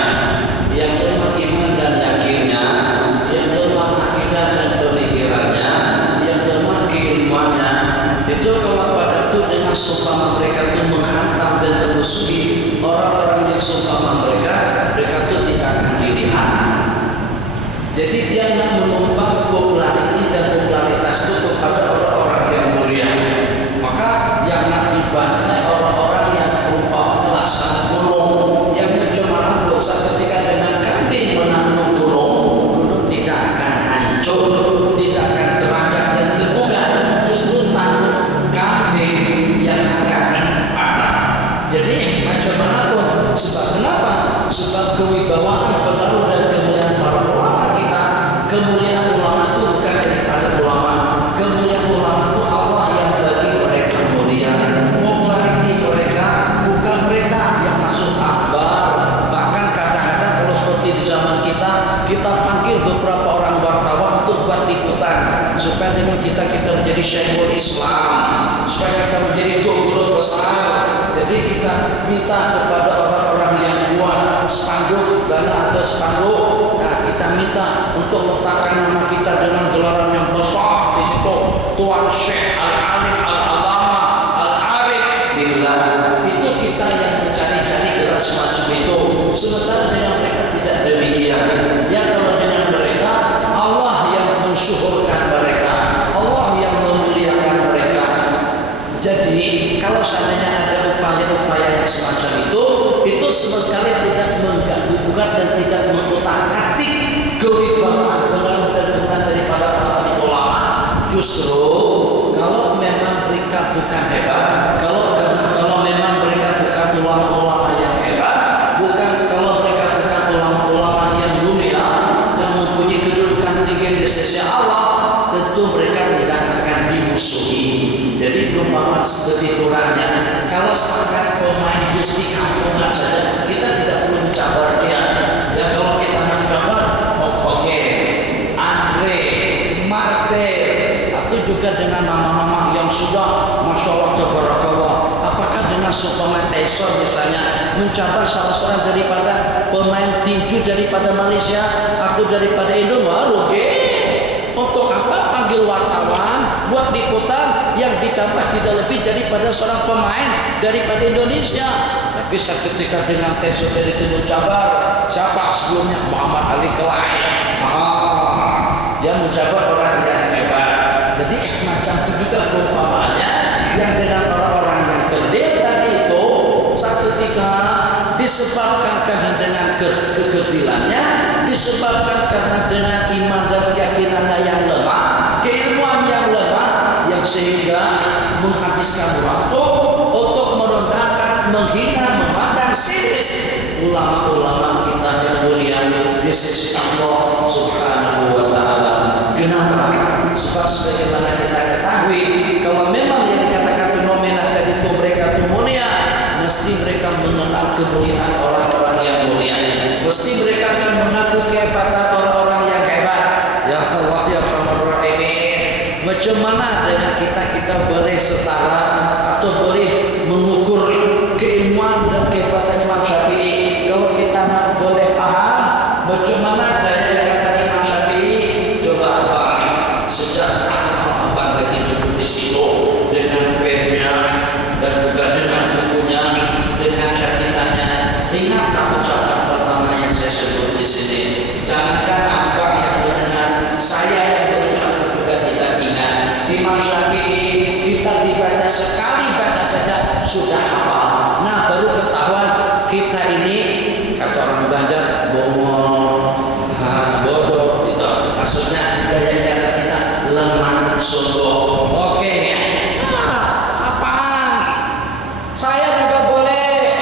yang lemah iman dan yakinnya, yang lemah akidah dan pemikirannya, yang lemah keilmuannya, itu kalau pada itu dengan seumpama mereka itu menghantam dan memusuhi orang-orang yang seumpama mereka itu tidak akan dilihat. Jadi dia nak menumpang popularitas dan popularitas itu kepada orang-orang yang mulia. Maka yang nak dibantai orang-orang yang perumpamannya laksana gunung, yang mencemara dosa ketika dengan kambing menanggung gunung tidak akan hancur, tidak akan terangkat dan terbuka. Justru tanggung kambing yang akan patah. Jadi macam mana pun, sebab kenapa? Sebab kewibawaan, pengaruh dan kemuliaan para ulama kita. Kemuliaan ulama itu bukan daripada ulama. Kemuliaan ulama itu Allah yang bagi mereka mulia. Populariti mereka bukan mereka yang masuk akhbar. Bahkan kadang-kadang kalau seperti di zaman kita panggil beberapa orang wartawan untuk buat liputan supaya dengan kita menjadi syekhul Islam, supaya kita menjadi guru besar. Jadi kita minta kepada orang-orang yang buat spanduk dana atau spanduk, nah kita minta untuk letakkan nama kita dengan gelaran yang besar di situ, Tuan Syekh Al-Alim Al-Alama Al-Arif Billah. Itu kita yang mencari-cari gelar semacam itu. Sementara dengan mereka tidak demikian. Ya, kalau dengan mereka Allah yang mensyuhurkan mereka, Allah yang memuliakan mereka. Jadi kalau seandainya ada upaya-upaya yang semacam itu sama sekali tidak mengganggu dan tidak mengutak-atik kewibawaan, pengaruh dan kemuliaan daripada para ulama. Justru kalau memang mereka bukan hebat, kalau memang mereka bukan ulama-ulama yang hebat, kalau mereka bukan ulama-ulama yang mulia, yang mempunyai kedudukan tinggi di sisi Allah, tentu mereka tidak akan dimusuhi. Jadi perumpamaan seperti kurangnya, kalau setakat pemain jus di kampungan saja, kita tidak perlu mencabar dia. Ya, kalau kita nak cabar, Hokoge, Andre, Martel, atau juga mencapai salah seorang daripada pemain tinju daripada Malaysia, aku daripada Indonesia, rugi. Untuk apa panggil wartawan buat liputan yang dicapai tidak lebih daripada seorang pemain daripada Indonesia. Tapi seketika dengan Teso dari Timur Cabar, siapa sebelumnya Muhammad Ali Kelai, dia mencapai orang yang hebat. Jadi macam itu juga perumpamaannya yang dengan orang-orang yang kerdil tadi itu, satu ketika disebabkan karena dengan kekerdilannya, disebabkan karena dengan iman dan keyakinannya yang lemah, keilmuan yang lemah, yang sehingga menghabiskan waktu untuk merendahkan, menghina, memandang sinis ulama-ulama kita yang mulia di sisi Allah Subhanahu wa Ta'ala. Kenapa? Sebab sebagaimana kita ketahui, kalau memang yang dikatakan fenomena tadi itu mereka itu mulia, mesti mereka mengenal kemuliaan orang-orang yang mulia. Mesti mereka akan mengaku kehebatan orang-orang yang hebat. Ya Allah ya Rahman Rahimin. Macam mana dengan kita boleh setara atau boleh mengukur keilmuan dan kehebatan Imam Syafi'i? Kalau kita nak boleh paham macam mana daya kata Imam Syafi'i, coba abang sejak abang lagi duduk di situ dengan pennya dan juga dengan bukunya, dengan catatannya, ingat tak ucapan pertama yang saya sebut di sini. Jangankan abang yang mendengar, saya yang berucap juga tidak ingat. Imam Syafi'i kita dibaca sekali, baca saja sudah hafal. Nah baru ketahuan kita ini, kata orang Banjar, bodoh gitu. Maksudnya daya kata kita lemah sungguh. Oke. Apa? Saya juga boleh.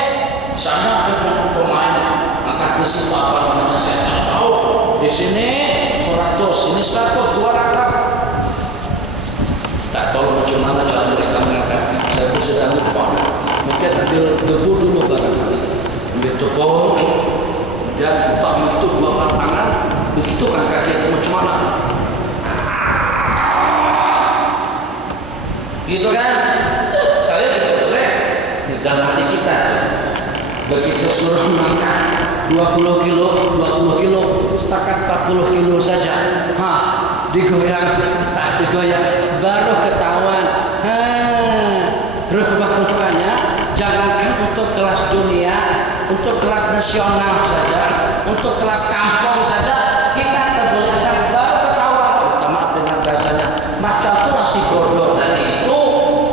Saya bukan pemain angkat besi apa namanya saya tidak tahu. Di sini 100, ini 100, 200. Tak tahu macam mana cara mereka mengangkat. Saya pun sudah lupa. Mungkin ambil debu dulu barangkali. Ambil tepung, dan tak begitu dua tangan, begitu kan kaki itu macam mana? Gitu kan? Saya juga boleh. Dan hati kita begitu suruh mengangkat 20 kilo, setakat 40 kilo saja. Digoyang, tak digoyang, baru ketahuan. Rupanya jangankan untuk kelas dunia, untuk kelas nasional saja, untuk kelas kampung saja, kita terbolehkan baru ketahuan. Maaf dengan bahasanya, macam itu nasi bodoh tadi itu.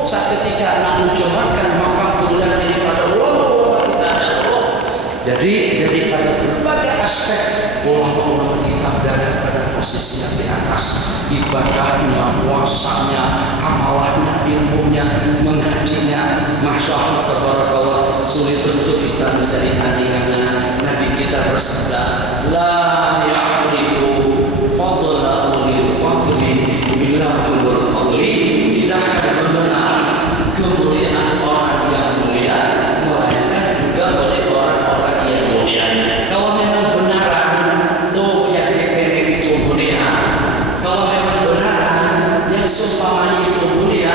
Saat ketika nak mencobakan makam kemuliaan daripada ulama-ulama kita dahulu. Jadi daripada berbagai aspek ulama-ulama kita berada pada posisi yang di atas, ibadahnya, puasanya, amalahnya, ilmunya, mengajinya, masya Allah, tabarakallah, sulit untuk kita mencari tandingannya. Nabi kita bersabda, la ya'ridu fadla ulil fadli illa ulul fadli. Tidak akan mengenal kemuliaan orang yang mulia melainkan juga oleh orang-orang yang mulia. Kalau memang benaran tuh yang dipilih itu mulia, kalau memang benaran yang seumpamanya itu mulia,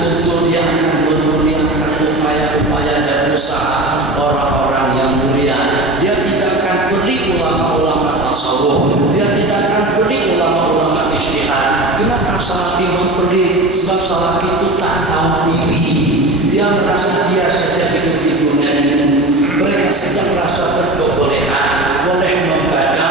tentu dia akan memuliakan upaya-upaya dan usaha orang-orang yang mulia. Dia tidak akan beri ulama-ulama tasawuf, dia tidak akan beri ulama-ulama ijtihad. Kenapa Salafi memberi? Sebab Salafi itu tak tahu diri. Dia merasa dia saja hidup di dunia ini. Mereka sedang merasa berkebolehan, boleh membaca,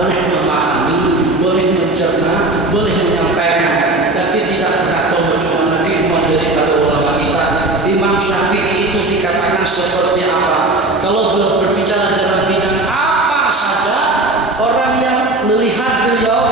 boleh memahami, boleh mencerna, boleh menyampaikan, tapi tidak pernah tahu macam mana keilmuan daripada ulama kita. Imam Syafi'i itu dikatakan seperti apa? Kalau beliau berbicara dalam bidang apa saja, orang yang melihat beliau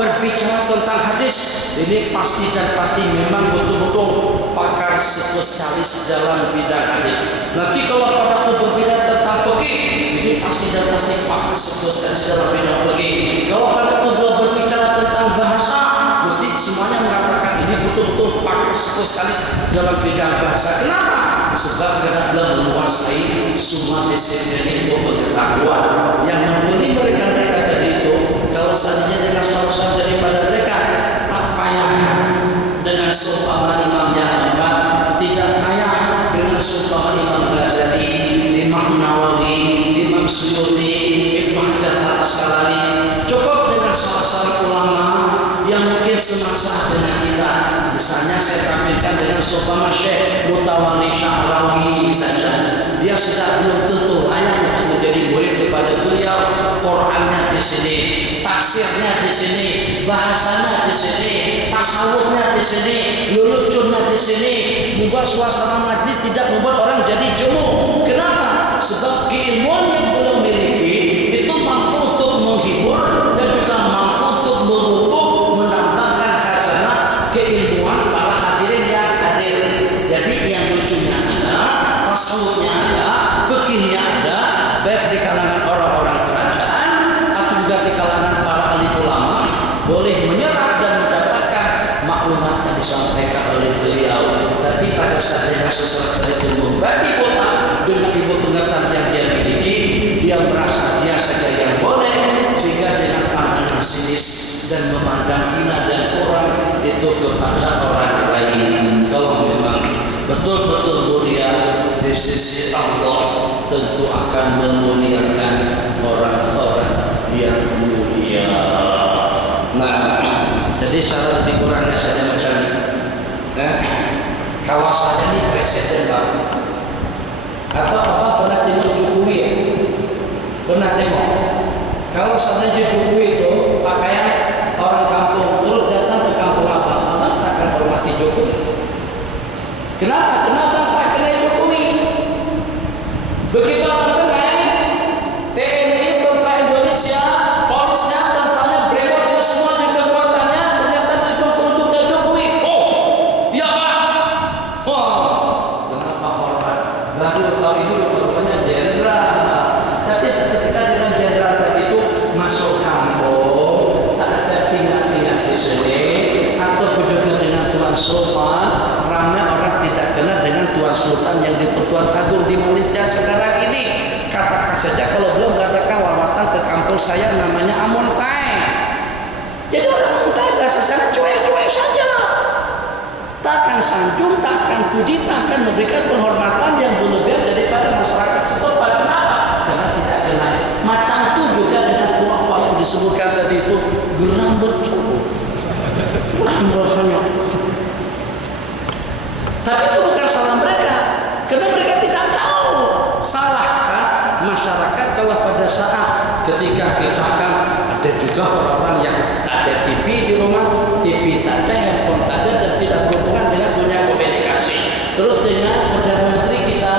berbicara tentang hadis, ini pasti dan pasti memang betul-betul pakar spesialis dalam bidang hadis. Nanti kalau pada berbicara tentang fikih, ini pasti dan pasti pakar spesialis dalam bidang fikih. Kalau pada berbicara tentang bahasa, mesti semuanya mengatakan ini betul-betul pakar spesialis dalam bidang bahasa. Kenapa? Sebab karena beliau menguasai semua disiplin itu pengetahuan yang memberi mereka tadi itu. Kalau seandainya dengan salah daripada mereka, tak payah dengan seumpama Imam Ahmad, tidak payah dengan seumpama Imam Ghazali, Imam Nawawi. Imam Suyuti, Ibnu Hajar Al-Asqalani, cukup dengan salah ulama yang mungkin semasa dengan kita. Misalnya saya tampilkan dengan seumpama Syekh Mutawalli Sya'rawi saja. Dia sudah belum tentu layak untuk menjadi murid kepada beliau. Qurannya di sini, tafsirnya di sini, bahasanya di sini, tasawufnya di sini, lulucunnya di sini, membuat suasana majlis tidak membuat orang jadi jemu. Kenapa? Sebab keilmuan yang beliau miliki itu mampu untuk menghibur dan juga mampu untuk memupuk, menambahkan khazanah keilmuan para hadirin yang hadir. Jadi yang lucunya ada, tasawufnya ada, fikihnya ada, baik di kalangan orang-orang kerajaan atau juga di kalangan para ahli ulama, boleh menyerap dan mendapatkan maklumat yang disampaikan oleh beliau. Tapi pada saat dengan sesuatu itu membagi kota dengan ilmu pengetahuan yang dia miliki, dia merasa dia saja yang boleh, sehingga dengan pandangan sinis dan memandang hina dan kurang itu kepada orang lain. Kalau memang betul-betul mulia di sisi Allah, tentu akan memuliakan orang-orang yang mulia. Nah, jadi secara lebih kurangnya saja macam ini. Kalau saya ini presiden baru, atau apa pernah tengok Jokowi ya? Pernah tengok? Kalau seandainya Jokowi itu pakaian orang kampung, terus datang ke kampung apa takkan hormati Jokowi. Kenapa? Kenapa tak kenal Jokowi? Begitu apa kenal TNI, tentara Indonesia, polisnya, tentaranya, brimob, semuanya kekuatannya ternyata ujung-ujung ke Jokowi. Oh, iya Pak. Oh, kenapa hormat? Lalu tahun itu rupanya jenderal. Tapi seketika dengan jenderal tadi itu masuk kampung, tak ada pingat-pingat di sini, atau juga dengan Tuan Sultan, ramai orang tidak kenal dengan Tuan Sultan yang di Pertuan Agung di Malaysia sekarang ini. Katakan saja kalau belum mengadakan lawatan ke kampung saya namanya Amontai. Jadi orang Amontai bahasa sana cuek-cuek saja. Takkan sanjung, takkan puji, takkan memberikan penghormatan yang berlebihan daripada masyarakat setempat. Kenapa? Karena tidak kenal. Macam itu juga dengan puak-puak yang disebutkan tadi itu, geram betul. Rasanya. Tapi itu bukan salah mereka, karena mereka tidak tahu. Salahkah masyarakat kalau pada saat ketika kita kan ada juga orang-orang yang tak ada TV di rumah, TV tak ada, handphone tak ada, dan tidak berhubungan dengan dunia komunikasi. Terus dengan Perdana Menteri kita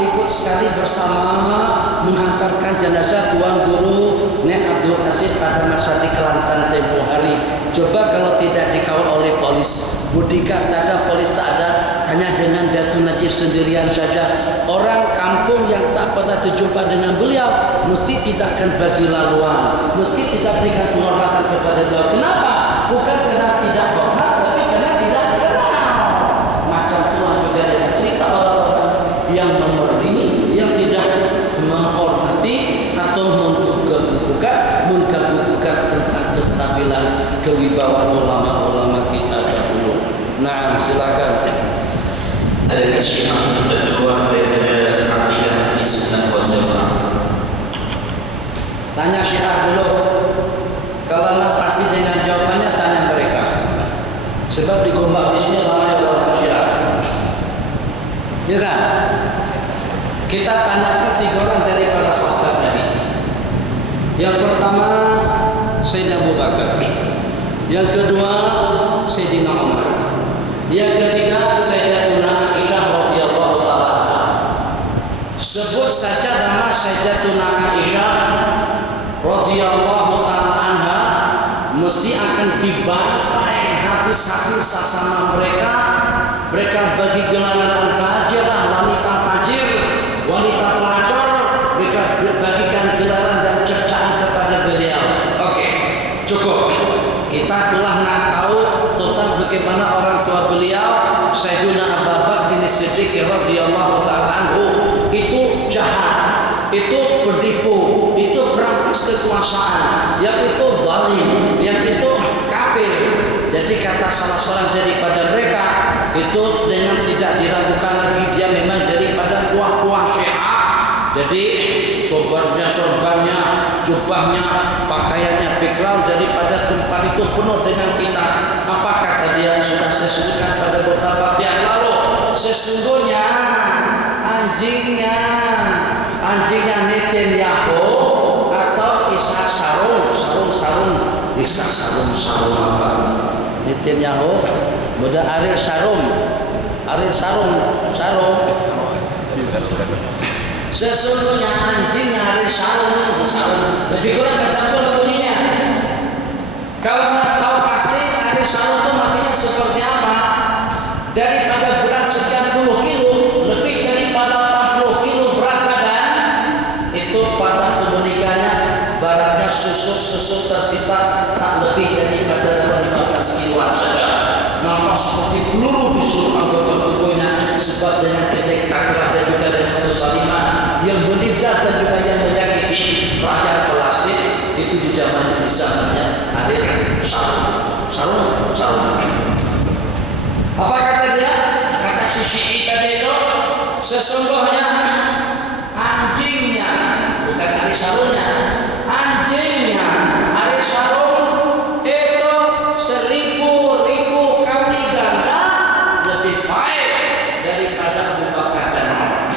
ikut sekali bersama menghantarkan jenazah Tuan Guru Nek Abdul Aziz pada masa di Kelantan tempoh hari. Coba kalau tidak dikawal oleh polis, bodyguard tak ada, polis tak ada, hanya dengan Datuk Najib sendirian saja. Orang kampung yang tak pernah terjumpa dengan beliau mesti tidak akan bagi laluan, mesti tidak berikan penghormatan kepada beliau. Kenapa? Bukan karena tidak hormat, tapi karena tidak kenal. Macam itulah juga dengan cerita orang-orang yang memberi, yang tidak menghormati atau mengganggu-gugat tentang kestabilan kewibawaan ulama-ulama kita dahulu. Nah, silakan. Adakah syiah terkeluar daripada akidah ahli sunnah wal jamaah? Tanya syiah dulu. Kalau nak pasti dengan jawabannya tanya mereka. Sebab di Gombak di sini ramai orang syiah. Ya kan? Kita tanyakan 3 orang daripada sahabat Nabi. Yang pertama Sayyidina Abu Bakar. Yang kedua Sayyidina Umar. Yang ketiga Sayyidatuna Aisyah radhiyallahu taala. Sebut saja nama Sayyidatuna Aisyah radhiyallahu taala anha, mesti akan dibantai habis-habis sama mereka. Mereka bagi gelar al-fajirah, wanita fajir, wanita pelacur. Mereka bagikan gelaran dan cercaan kepada beliau. Oke, cukup. Kita telah nak tahu tentang bagaimana orang tua beliau Sayyidina Abu Bakar bin Siddiq radhiyallahu taala anhu itu jahat, itu bertipu, itu berampas kekuasaan, yang itu zalim, yang itu kafir. Jadi kata salah seorang daripada mereka itu dengan tidak diragukan lagi dia memang daripada kuah-kuah Syiah. Jadi sorbannya, jubahnya, pakaiannya background daripada tempat itu penuh dengan kita. Apa kata dia? Sudah saya sebutkan pada beberapa yang lalu. Sesungguhnya anjingnya Netanyahu atau Ishak Sarung apa? Netanyahu, muda Ariel Sharon. Sesungguhnya anjingnya Ariel Sharon. Lebih kurang macam itu bunyinya. Kalau nggak tahu pasti Ariel Sharon itu matinya seperti apa? Daripada berat sekian puluh kilo, lebih daripada 40 kilo berat badan, itu pada tubuh nikahnya baratnya susuk tersisa tak lebih daripada dalam 15 kiloan saja. Nampak seperti peluru di seluruh anggota tubuhnya, sebab dengan ketek takrat dan juga dengan kezaliman yang menindas dan juga yang menyakiti rakyat plastik itu di zamannya Ariel Sharon. Apa kata dia? Kata si Syi'i tadi itu, sesungguhnya anjingnya, bukan Ariel Sharonnya, anjingnya Ariel Sharon itu 1000 kali ganda lebih baik daripada Abu Bakar dan Umar.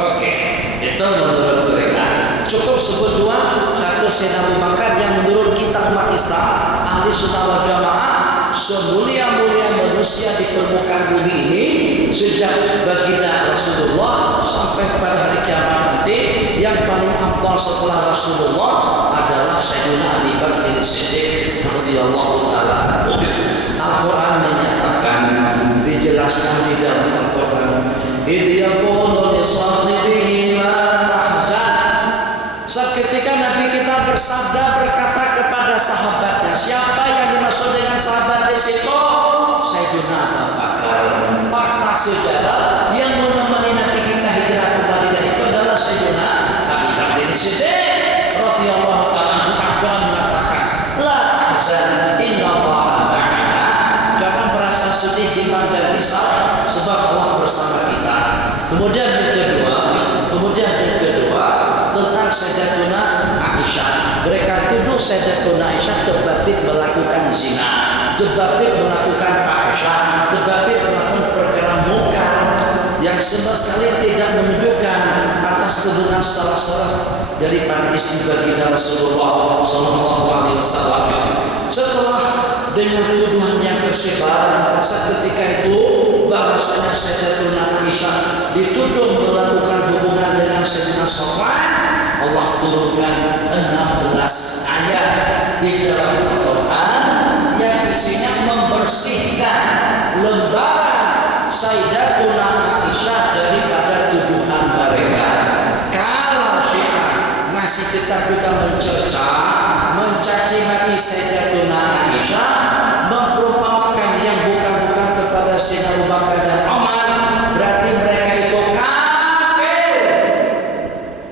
Oke, itu menurut mereka. Cukup sebut dua, satu Sayyidina Abu Bakar yang menurut kitab umat Islam ahli sunnah wal jamaah semulia-mulia manusia di permukaan bumi ini sejak baginda Rasulullah sampai pada hari kiamat nanti, yang paling afdal setelah Rasulullah adalah Sayyidina Abi Bakar As-Siddiq radhiyallahu taala. Al-Quran menyatakan, dijelaskan di dalam Al-Quran, idh yaqulu li sahibihi la tahzan. Seketika Nabi kita bersabda, berkata kepada sahabatnya. Siapa yang dimaksud dengan sahabat di situ? Sayyidina Abu Bakar. Fakta sejarah yang menemani Nabi kita hijrah ke Madinah itu adalah Sayyidina Abu Bakar As-Siddiq radhiyallahu taala. Al-Quran mengatakan, la tahzan innallaha ma'ana. Jangan merasa sedih, bimbang dan risau, sebab Allah bersama kita. Kemudian yang kedua tentang Sayyidatuna Aisyah. Mereka tuduh Sayyidatuna Aisyah terbabit melakukan zina, terbabit melakukan fahisyah, terbabit melakukan perkara mungkar yang sama sekali tidak menunjukkan atas kebenaran salah daripada istri baginda Rasulullah sallallahu alaihi wasallam. Setelah dengan tuduhan yang tersebar seketika itu bahwasanya Sayyidatuna Aisyah dituduh melakukan hubungan dengan Sayyidina Safwan, Allah turunkan 16 ayat di dalam Al-Quran yang isinya membersihkan lembaran Sayyidatuna Aisyah daripada tuduhan mereka. Kalau Syiah masih tetap juga mencaci maki Sayyidatuna Aisyah, memperumpamakan yang bukan-bukan kepada Sayyidina Abu Bakar dan Umar, berarti mereka itu kafir.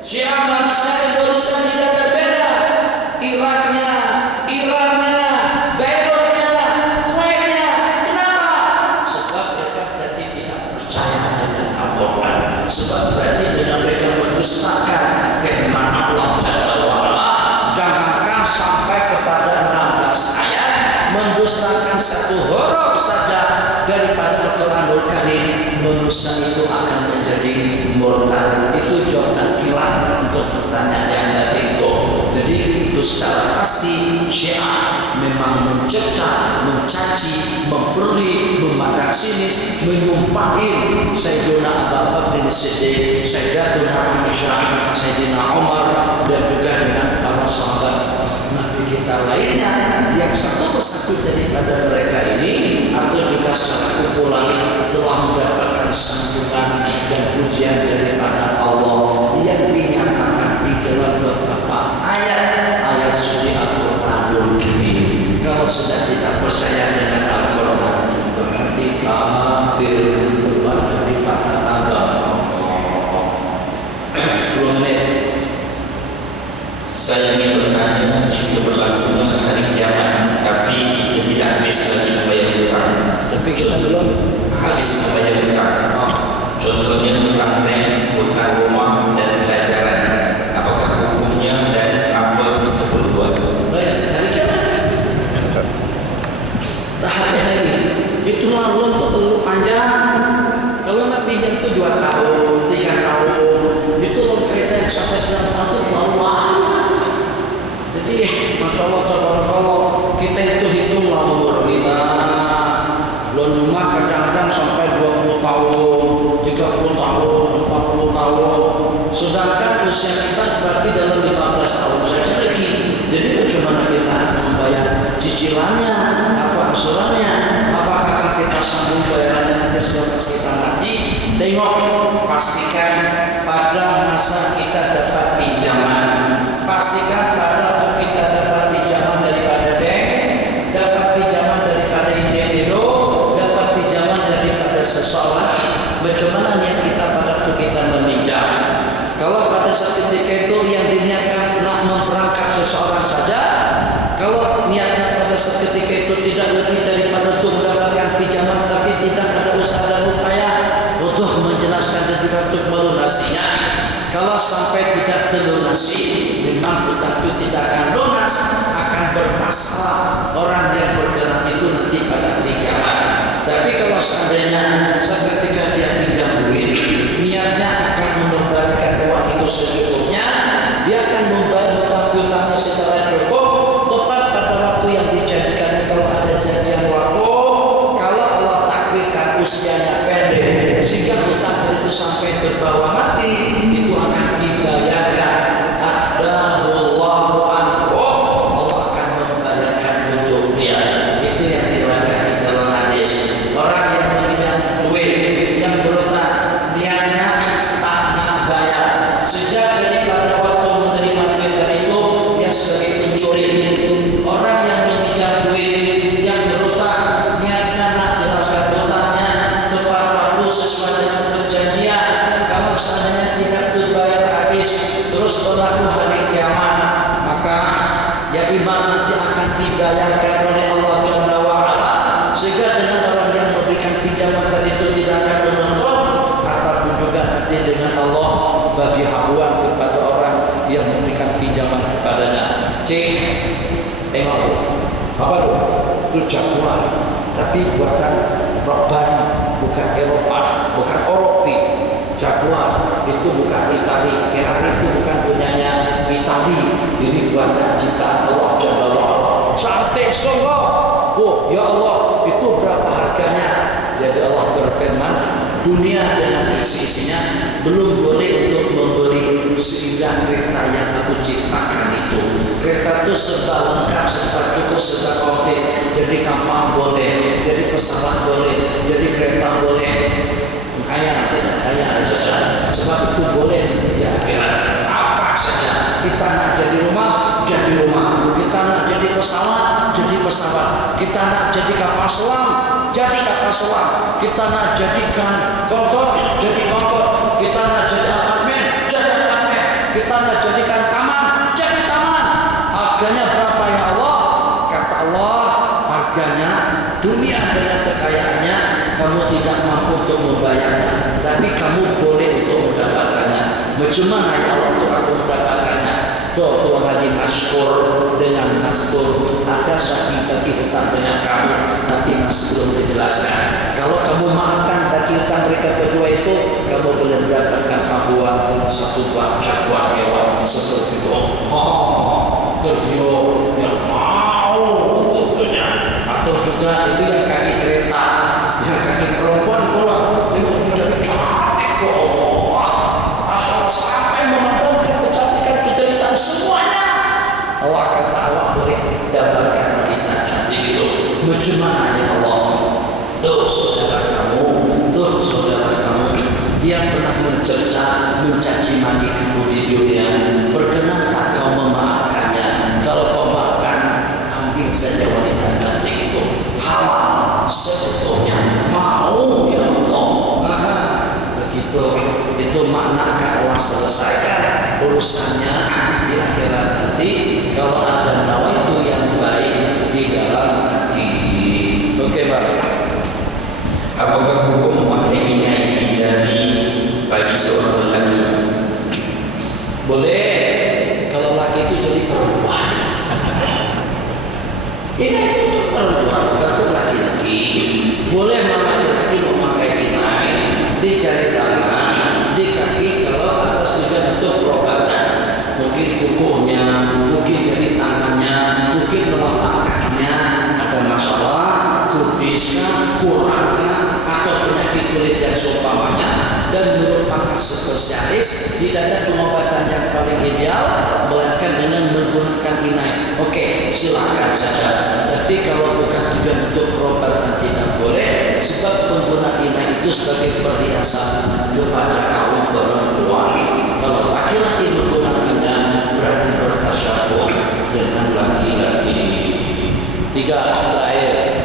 Syiah manusia Indonesia tidak berbeda. Iraknya, Irannya, Beirutnya, Kuwaitnya. Kenapa? Sebab mereka berarti tidak percaya dengan Al-Quran. Sebab berarti dengan mereka mendustakan firman Allah Jalla wa'ala. Jangankan sampai kepada 16 ayat, mendustakan satu huruf saja daripada Al-Quranul Karim, manusia itu akan menjadi murtad. Itu jawaban kilat untuk pertanyaan yang tadi itu. Jadi itu secara pasti Syiah memang mencerca, mencaci, membuli, memandang sinis, menyumpahin Sayyidina Abu Bakar As-Siddiq, Sayyidatuna Aisyah, Sayyidina Umar, dan juga dengan para sahabat Nabi kita lainnya yang satu persatu daripada mereka ini, atau juga secara kumpulan telah mendapatkan sanjungan dan pujian daripada Allah yang dinyatakan di dalam beberapa ayat suci Al-Quranul Karim. Kalau sudah tidak percaya dengan Al-Quran, berarti kafir, keluar daripada agama. 10 menit. Saya ingin bertanya, jika berlakunya hari kiamat tapi kita tidak habis lagi membayar hutang, Tapi kita belum habis membayar hutang, contohnya hutang bank, hutang rumah dan pelajaran, kita itu terlalu lama. Jadi masya Allah tabarakallah, kita itu hitunglah umur kita. Belum rumah kadang-kadang sampai 20 tahun, 30 tahun, 40 tahun. Sedangkan usia kita berarti dalam 15 tahun saja lagi. Jadi bagaimana kita membayar cicilannya atau angsurannya? Apakah kita sanggup bayarannya nanti setelah kita ngaji? Tengok, pastikan pada masa kita dapat pinjaman, pastikan pada waktu kita dapat pinjaman daripada bank, dapat pinjaman daripada individu, dapat pinjaman daripada seseorang. Bagaimana niat kita pada waktu kita meminjam? Kalau pada saat ketika itu yang diniatkan nak memperangkap seseorang saja, kalau niatnya pada saat ketika itu tidak lebih daripada untuk mendapatkan pinjaman, tapi tidak ada usaha dan upaya untuk menjelaskan dan juga untuk melunasinya. Kalau sampai tidak terlunasi, memang hutang itu tidak akan lunas, akan bermasalah orang yang bergerak itu nanti pada hari kiamat. Tapi kalau seandainya seketika dia pinjam duit, niatnya akan mengembalikan uang itu secukupnya, dia akan membayar hutang-hutangnya secara cukup tepat pada waktu yang dijanjikannya. Kalau ada janjian waktu, kalau Allah takdirkan usianya pendek sehingga hutang itu sampai terbawa mati, itu akan dibayarkan. Adahullahu anhu, Allah akan membayarkan untuk dia. Itu yang diriwayatkan di dalam hadis. Orang yang meminjam duit, yang berutang, niatnya tak nak bayar, sejak daripada waktu menerima duit itu dia sebagai pencuri. Orang yang meminjam duit, yang berutang, niatnya nak jelaskan hutangnya tepat waktu sesuai dengan perjanjian. Kalau seandainya tidak terbayar habis, terus berlaku hari kiamat, maka ya iman nanti akan dibayarkan oleh Allah Jalla wa'ala. Sehingga dengan orang yang memberikan pinjaman tadi itu tidak akan menuntut, ataupun juga nanti dengan Allah bagi habuan kepada orang yang memberikan pinjaman kepadanya. Cek, tengok tuh, apa tuh? Itu jaguar, tapi buatan Rabbani, bukan Eropa, bukan Europe. Jaguar itu bukan Itali, Ferrari itu bukan punyanya Itali. Ini buatan ciptaan Allah Jalla wa'ala. Cantik sungguh. Oh ya Allah, itu berapa harganya? Jadi Allah berfirman, dunia dengan isi-isinya belum boleh untuk membeli seindah kereta yang aku ciptakan itu. Kereta itu serba lengkap, serba cukup, serba komplit. Jadi kapal boleh, jadi pesawat boleh, jadi kereta boleh. Kaya saja. Sebab itu boleh di akhirat. Apa saja. Kita nak jadi rumah, jadi rumah. Kita nak jadi pesawat, jadi pesawat. Kita nak jadi kapal selam, jadi kapal selam. Kita nak jadikan kontor, jadi kontor. Kita nak jadi apartemen, jadi apartemen. Kita nak jadikan taman, jadi taman. Harganya berapa ya Allah? Kata Allah, harganya dunia dengan kekayaannya kamu tidak mampu untuk membayarnya, tapi kamu boleh untuk mendapatkannya. Bagaimana ya Allah untuk aku mendapatkannya? Tuhan Haji Maskur dengan Maskur ada saksi bagi hutang dengan kamu, tapi masih belum dijelaskan. Kalau kamu maafkan bagi hutang mereka berdua itu, kamu boleh mendapatkan habuan satu buah jaguar mewah seperti itu. Tergiur yang mau tentunya, atau juga itu yang kaki kereta, yang kaki perempuan pula, itu menjadi cantik ya Allah. Asal sampai memadamkan kecantikan kejadian semuanya, Allah kata Allah boleh dapatkan wanita cantik itu. Bagaimana ya Allah? Tuh saudara kamu yang pernah mencaci maki kamu di dunia, berkenan tak kau memaafkannya? Kalau kau maafkan, ambil saja wanita cantik itu. Halal sebetulnya, mau ya Allah. Begitu, itu makna akan Allah selesaikan urusannya di akhirat nanti. Kalau ada nawaitu yang baik di dalam hati. Oke, Pak. Apakah hukum memakai inai di jari bagi seorang lelaki? Boleh kalau laki itu jadi perempuan. Ini untuk perempuan, bukan untuk laki-laki. Boleh laki-laki memakai inai di jari tangan, di kaki kalau atas juga bentuk perobatan. mungkin kukunya, mungkin jari tangannya, mungkin telapak kakinya ada masalah, kubiskah, kurangkah, atau penyakit kulit yang seumpamanya, dan menurut pakar spesialis tidak ada pengobatan yang paling ideal melainkan dengan menggunakan inai. Oke, silakan saja. Tapi kalau bukan tujuan untuk perobatan tidak boleh, sebab pengguna inai itu sebagai perhiasan kepada kaum perempuan. Kalau laki-laki menggunakannya berarti bertasyabuh dengan laki-laki. 3 terakhir.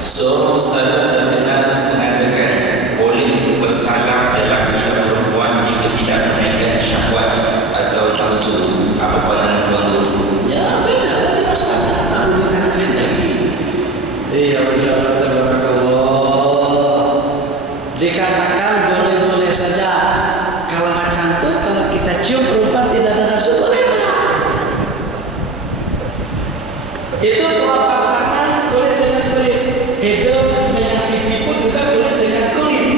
Seorang ustazah terkenal mengatakan boleh bersalam lelaki dan perempuan jika tidak menaikkan syahwat atau nafsu. Apa pandangan tuan guru? Ya beda lah, kita sekarang tak gunakan lagi. Iya, barakallah. Dikatakan boleh-boleh saja. Kalau macam itu, kalau kita cium perempuan tidak ada nafsu, boleh tak? Itu telapak tangan kulit dengan kulit, hidung dengan pipi pun juga kulit dengan kulit.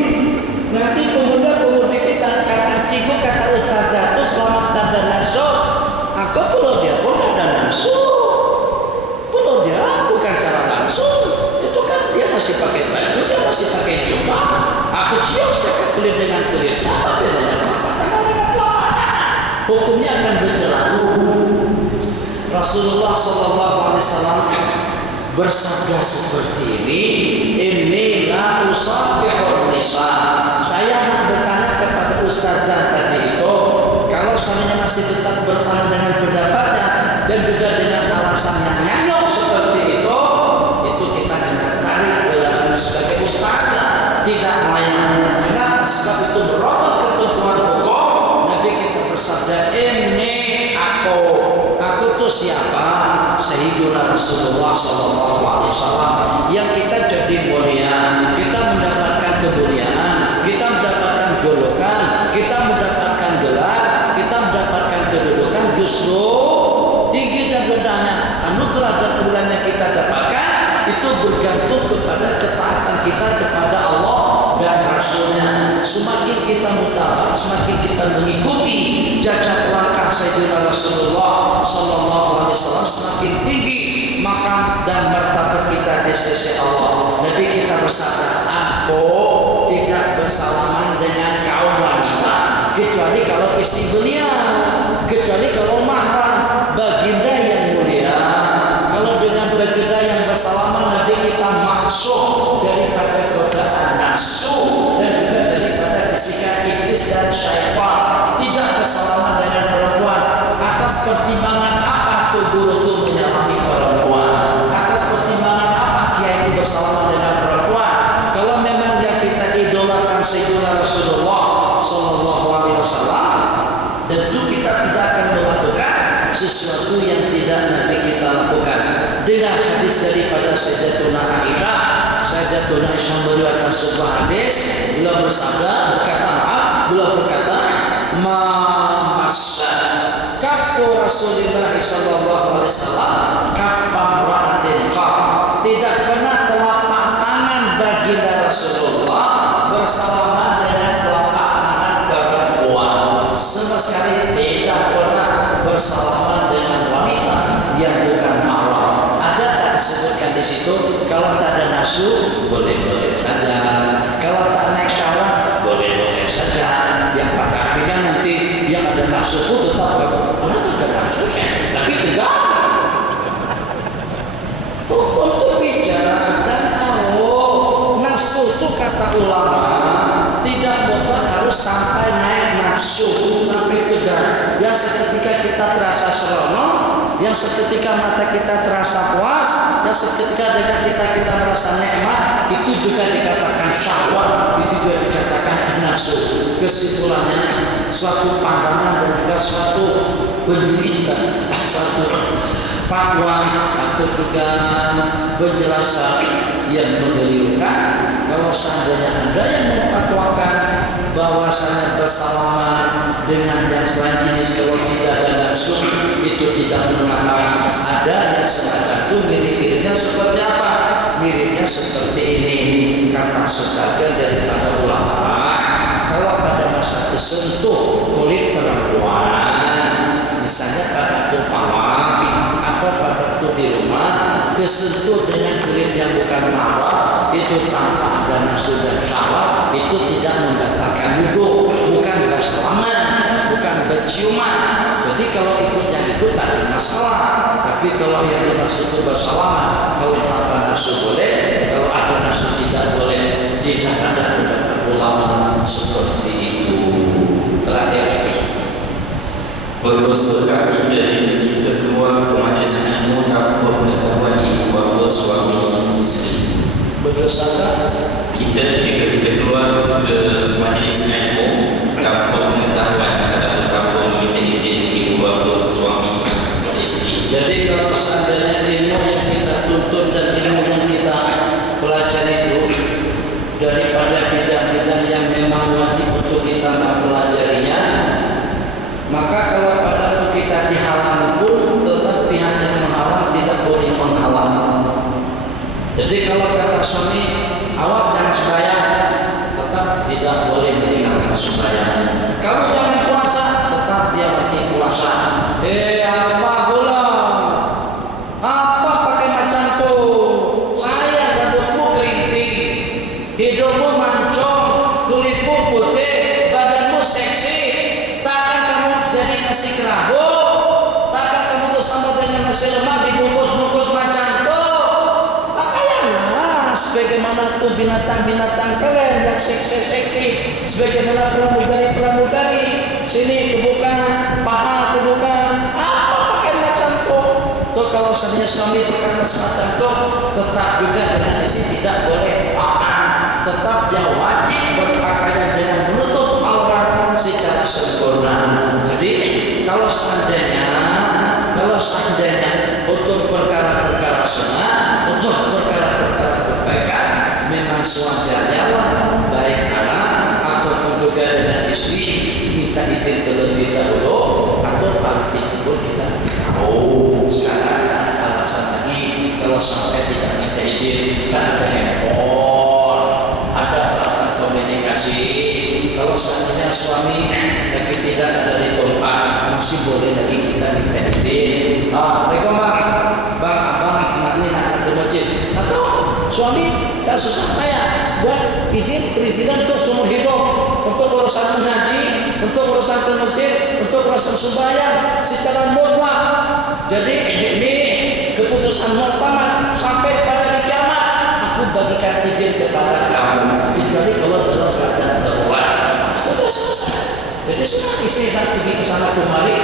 Nanti pemuda-pemudi kita kata cikgu, kata ustazah itu selamat ada nafsu. Aku perlu dia pun ada nafsu. Perlu dia bukan cara langsung. Itu kan dia masih pakai baju, dia masih pakai jubah. Aku cium sekat kulit dengan kulit. Apa bedanya telapak tangan dengan telapak tangan? Hukumnya akan berlalu. Rasulullah SAW bersabda seperti ini la usabihun nisa. Saya nak bertanya kepada ustazah tadi itu, kalau seandainya masih tetap bertahan dengan pendapatnya dan juga dengan alasan yang nyanyok seperti itu kita kena tarik gelar sebagai ustazah, tidak layak. Kenapa? Sebab itu merubah ketentuan hukum. Nabi kita bersabda, ini aku tuh siapa? Sayyidina Rasulullah SAW, yang kita jadi mulia, kita mendapatkan kemuliaan, kita mendapatkan julukan, kita mendapatkan gelar, kita mendapatkan kedudukan, justru tinggi dan rendahnya anugerah dan kemuliaan yang kita dapatkan itu bergantung kepada ketaatan kita kepada Allah dan Rasulnya. Semakin kita mutabak, semakin kita mengikuti jejak langkah Sayyidina Rasulullah SAW, semakin tinggi makam dan martabat kita di sisi Allah. Nabi kita bersabda, aku tidak bersalaman dengan kaum wanita kecuali kalau istri beliau, kecuali kalau mahram baginda yang mulia. Kalau dengan baginda yang bersalaman, Nabi kita maksud daripada godaan nafsu dan juga daripada bisikan iblis dan syaitan. Tidak bersalaman dengan perempuan. Atas pertimbangan apa tuh guru tuh menyalami perempuan? Atas pertimbangan apa kiai itu bersalaman dengan perempuan? Kalau memang yang kita idolakan Sayyidina Rasulullah SAW, tentu kita tidak akan melakukan sesuatu yang tidak Nabi kita lakukan. Dengan hadis daripada Sayyidatuna Aisyah, Sayyidatuna Aisyah meriwayatkan sebuah hadis, beliau berkata, masa kafu Rasulullah SAW kafam ra'atin qab, tidak pernah telapak tangan baginda Rasulullah bersalaman dengan telapak tangan perempuan. Sama sekali tidak pernah bersalaman dengan wanita yang bukan mahram. Ada tak disebutkan di situ? Kalau tak ada nafsu, boleh-boleh saja. Kalau tak naik syahwat, boleh-boleh saja. Yang pada akhirnya nanti yang ada nafsu pun tetap karena tak ada nafsu, tapi tegak. Hukum itu bicara dan tahu. Nafsu itu kata ulama tidak mutlak harus sampai naik nafsu, sampai tegak. Yang seketika kita terasa seronok, yang seketika mata kita terasa puas, yang seketika dengan kita merasa nikmat, itu juga dikatakan syahwat, itu juga dikatakan nafsu. Kesimpulannya, suatu pandangan dan juga suatu pendirian, suatu fatwa atau juga penjelasan yang mengelirukan. Kalau seandainya ada yang memfatwakan bahwasanya bersalaman dengan yang selain jenis kalau tidak ada nafsu itu tidak mengapa. Ada yang semacam itu mirip-miripnya seperti apa? Miripnya seperti ini. Kata sebagian daripada ulama, kalau pada masa tersentuh kulit perempuan, misalnya disentuh dengan kulit yang bukan mahram itu tanpa ada nafsu dan syahwat, itu tidak membatalkan wudu, bukan bersalaman, bukan berciuman. Jadi kalau ikut yang itu tak ada masalah. Tapi kalau yang dimaksud itu bersalaman, kalau tanpa nafsu boleh, kalau ada nafsu tidak boleh. Tidak ada pendapat ulama seperti itu. Terakhir, berdosakah kita jika kita keluar ke majlis ilmu tanpa pengetahuan ibu bapa suami isteri? berdosakah Kita jika kita keluar ke majlis ilmu tanpa pengetahuan ataupun tanpa meminta izin ibu bapa suami isteri? Jadi kalau seandainya ilmu yang kita tuntut dan ilmu yang kita pelajari itu daripada bidang-bidang yang memang wajib untuk kita mempelajarinya, maka kalau pada waktu kita dihalang pun tetap pihak yang menghalang tidak boleh menghalang. Jadi kalau kata suami, awak jangan sembahyang, tetap tidak boleh meninggalkan sembahyang. Kamu jangan puasa, tetap dia wajib puasa. Apa pula? Apa pakai macam tu? Saya rambutmu keriting, hidungmu mancung, kulitmu putih, badanmu seksi. Takkan kamu jadi nasi kerabu? Takkan kamu bersama dengan nasi lemak dibungkus-bungkus macam tu? Pakaianlah sebagaimana tu binatang-binatang film yang seksi-seksi, sebagaimana pramugari-pramugari. Sini kebuka, paha kebuka. Apa pakai macam tu? Tuh kalau sebenarnya suami berkata semacam tu, tetap juga dengan istri tidak boleh taat. Tetap dia wajib berpakaian dengan menutup aurat secara sempurna. Jadi kalau seandainya untuk perkara-perkara sunnah, untuk perkara-perkara kebaikan, memang sewajarnya lah baik anak ataupun juga dengan istri minta izin terlebih dahulu, atau paling tidak pun kita beritahu. Sekarang tak ada alasan lagi kalau sampai tidak minta izin, kan ada handphone, ada peralatan komunikasi. Kalau seandainya suami lagi tidak ada di tempat, masih boleh lagi kita minta izin. Assalamualaikum bang, abang ini nak ke masjid. Atau suami tak susah payah buat izin perizinan untuk seumur hidup, untuk urusan haji, untuk urusan ke masjid, untuk urusan sembahyang secara mutlak. Jadi ini keputusan muktamad sampai pada hari kiamat. Aku bagikan izin kepada kamu, kecuali kalau dalam keadaan darurat. Sudah selesai. Jadi senang istri pergi ke sana kemari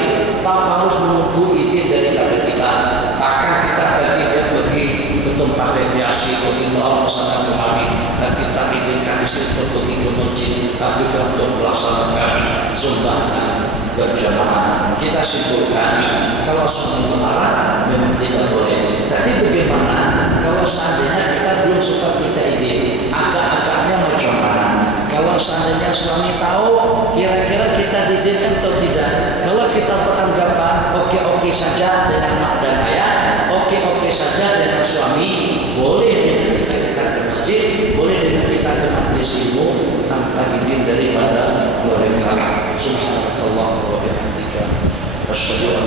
tanpa harus menunggu izin daripada kita. Takkan kita bagi dia pergi ke tempat rekreasi, pergi melaut ke sana kemari, dan kita izinkan istri untuk pergi ke masjid, dan juga untuk melaksanakan sumbangan berjamaah. Kita simpulkan kalau suami melarang memang tidak boleh. Tapi bagaimana kalau seandainya kita belum sempat minta izin, agak-agaknya macam mana? Kalau seandainya suami tahu kira-kira kita diizinkan atau tidak, kalau kita beranggapan oke-oke saja dengan mak dan ayah, oke-oke saja dengan suami, boleh dengan kita ke masjid, boleh dengan kita ke majelis ilmu tanpa izin daripada mereka. Subhanallah wa bihamdika, asyhadu an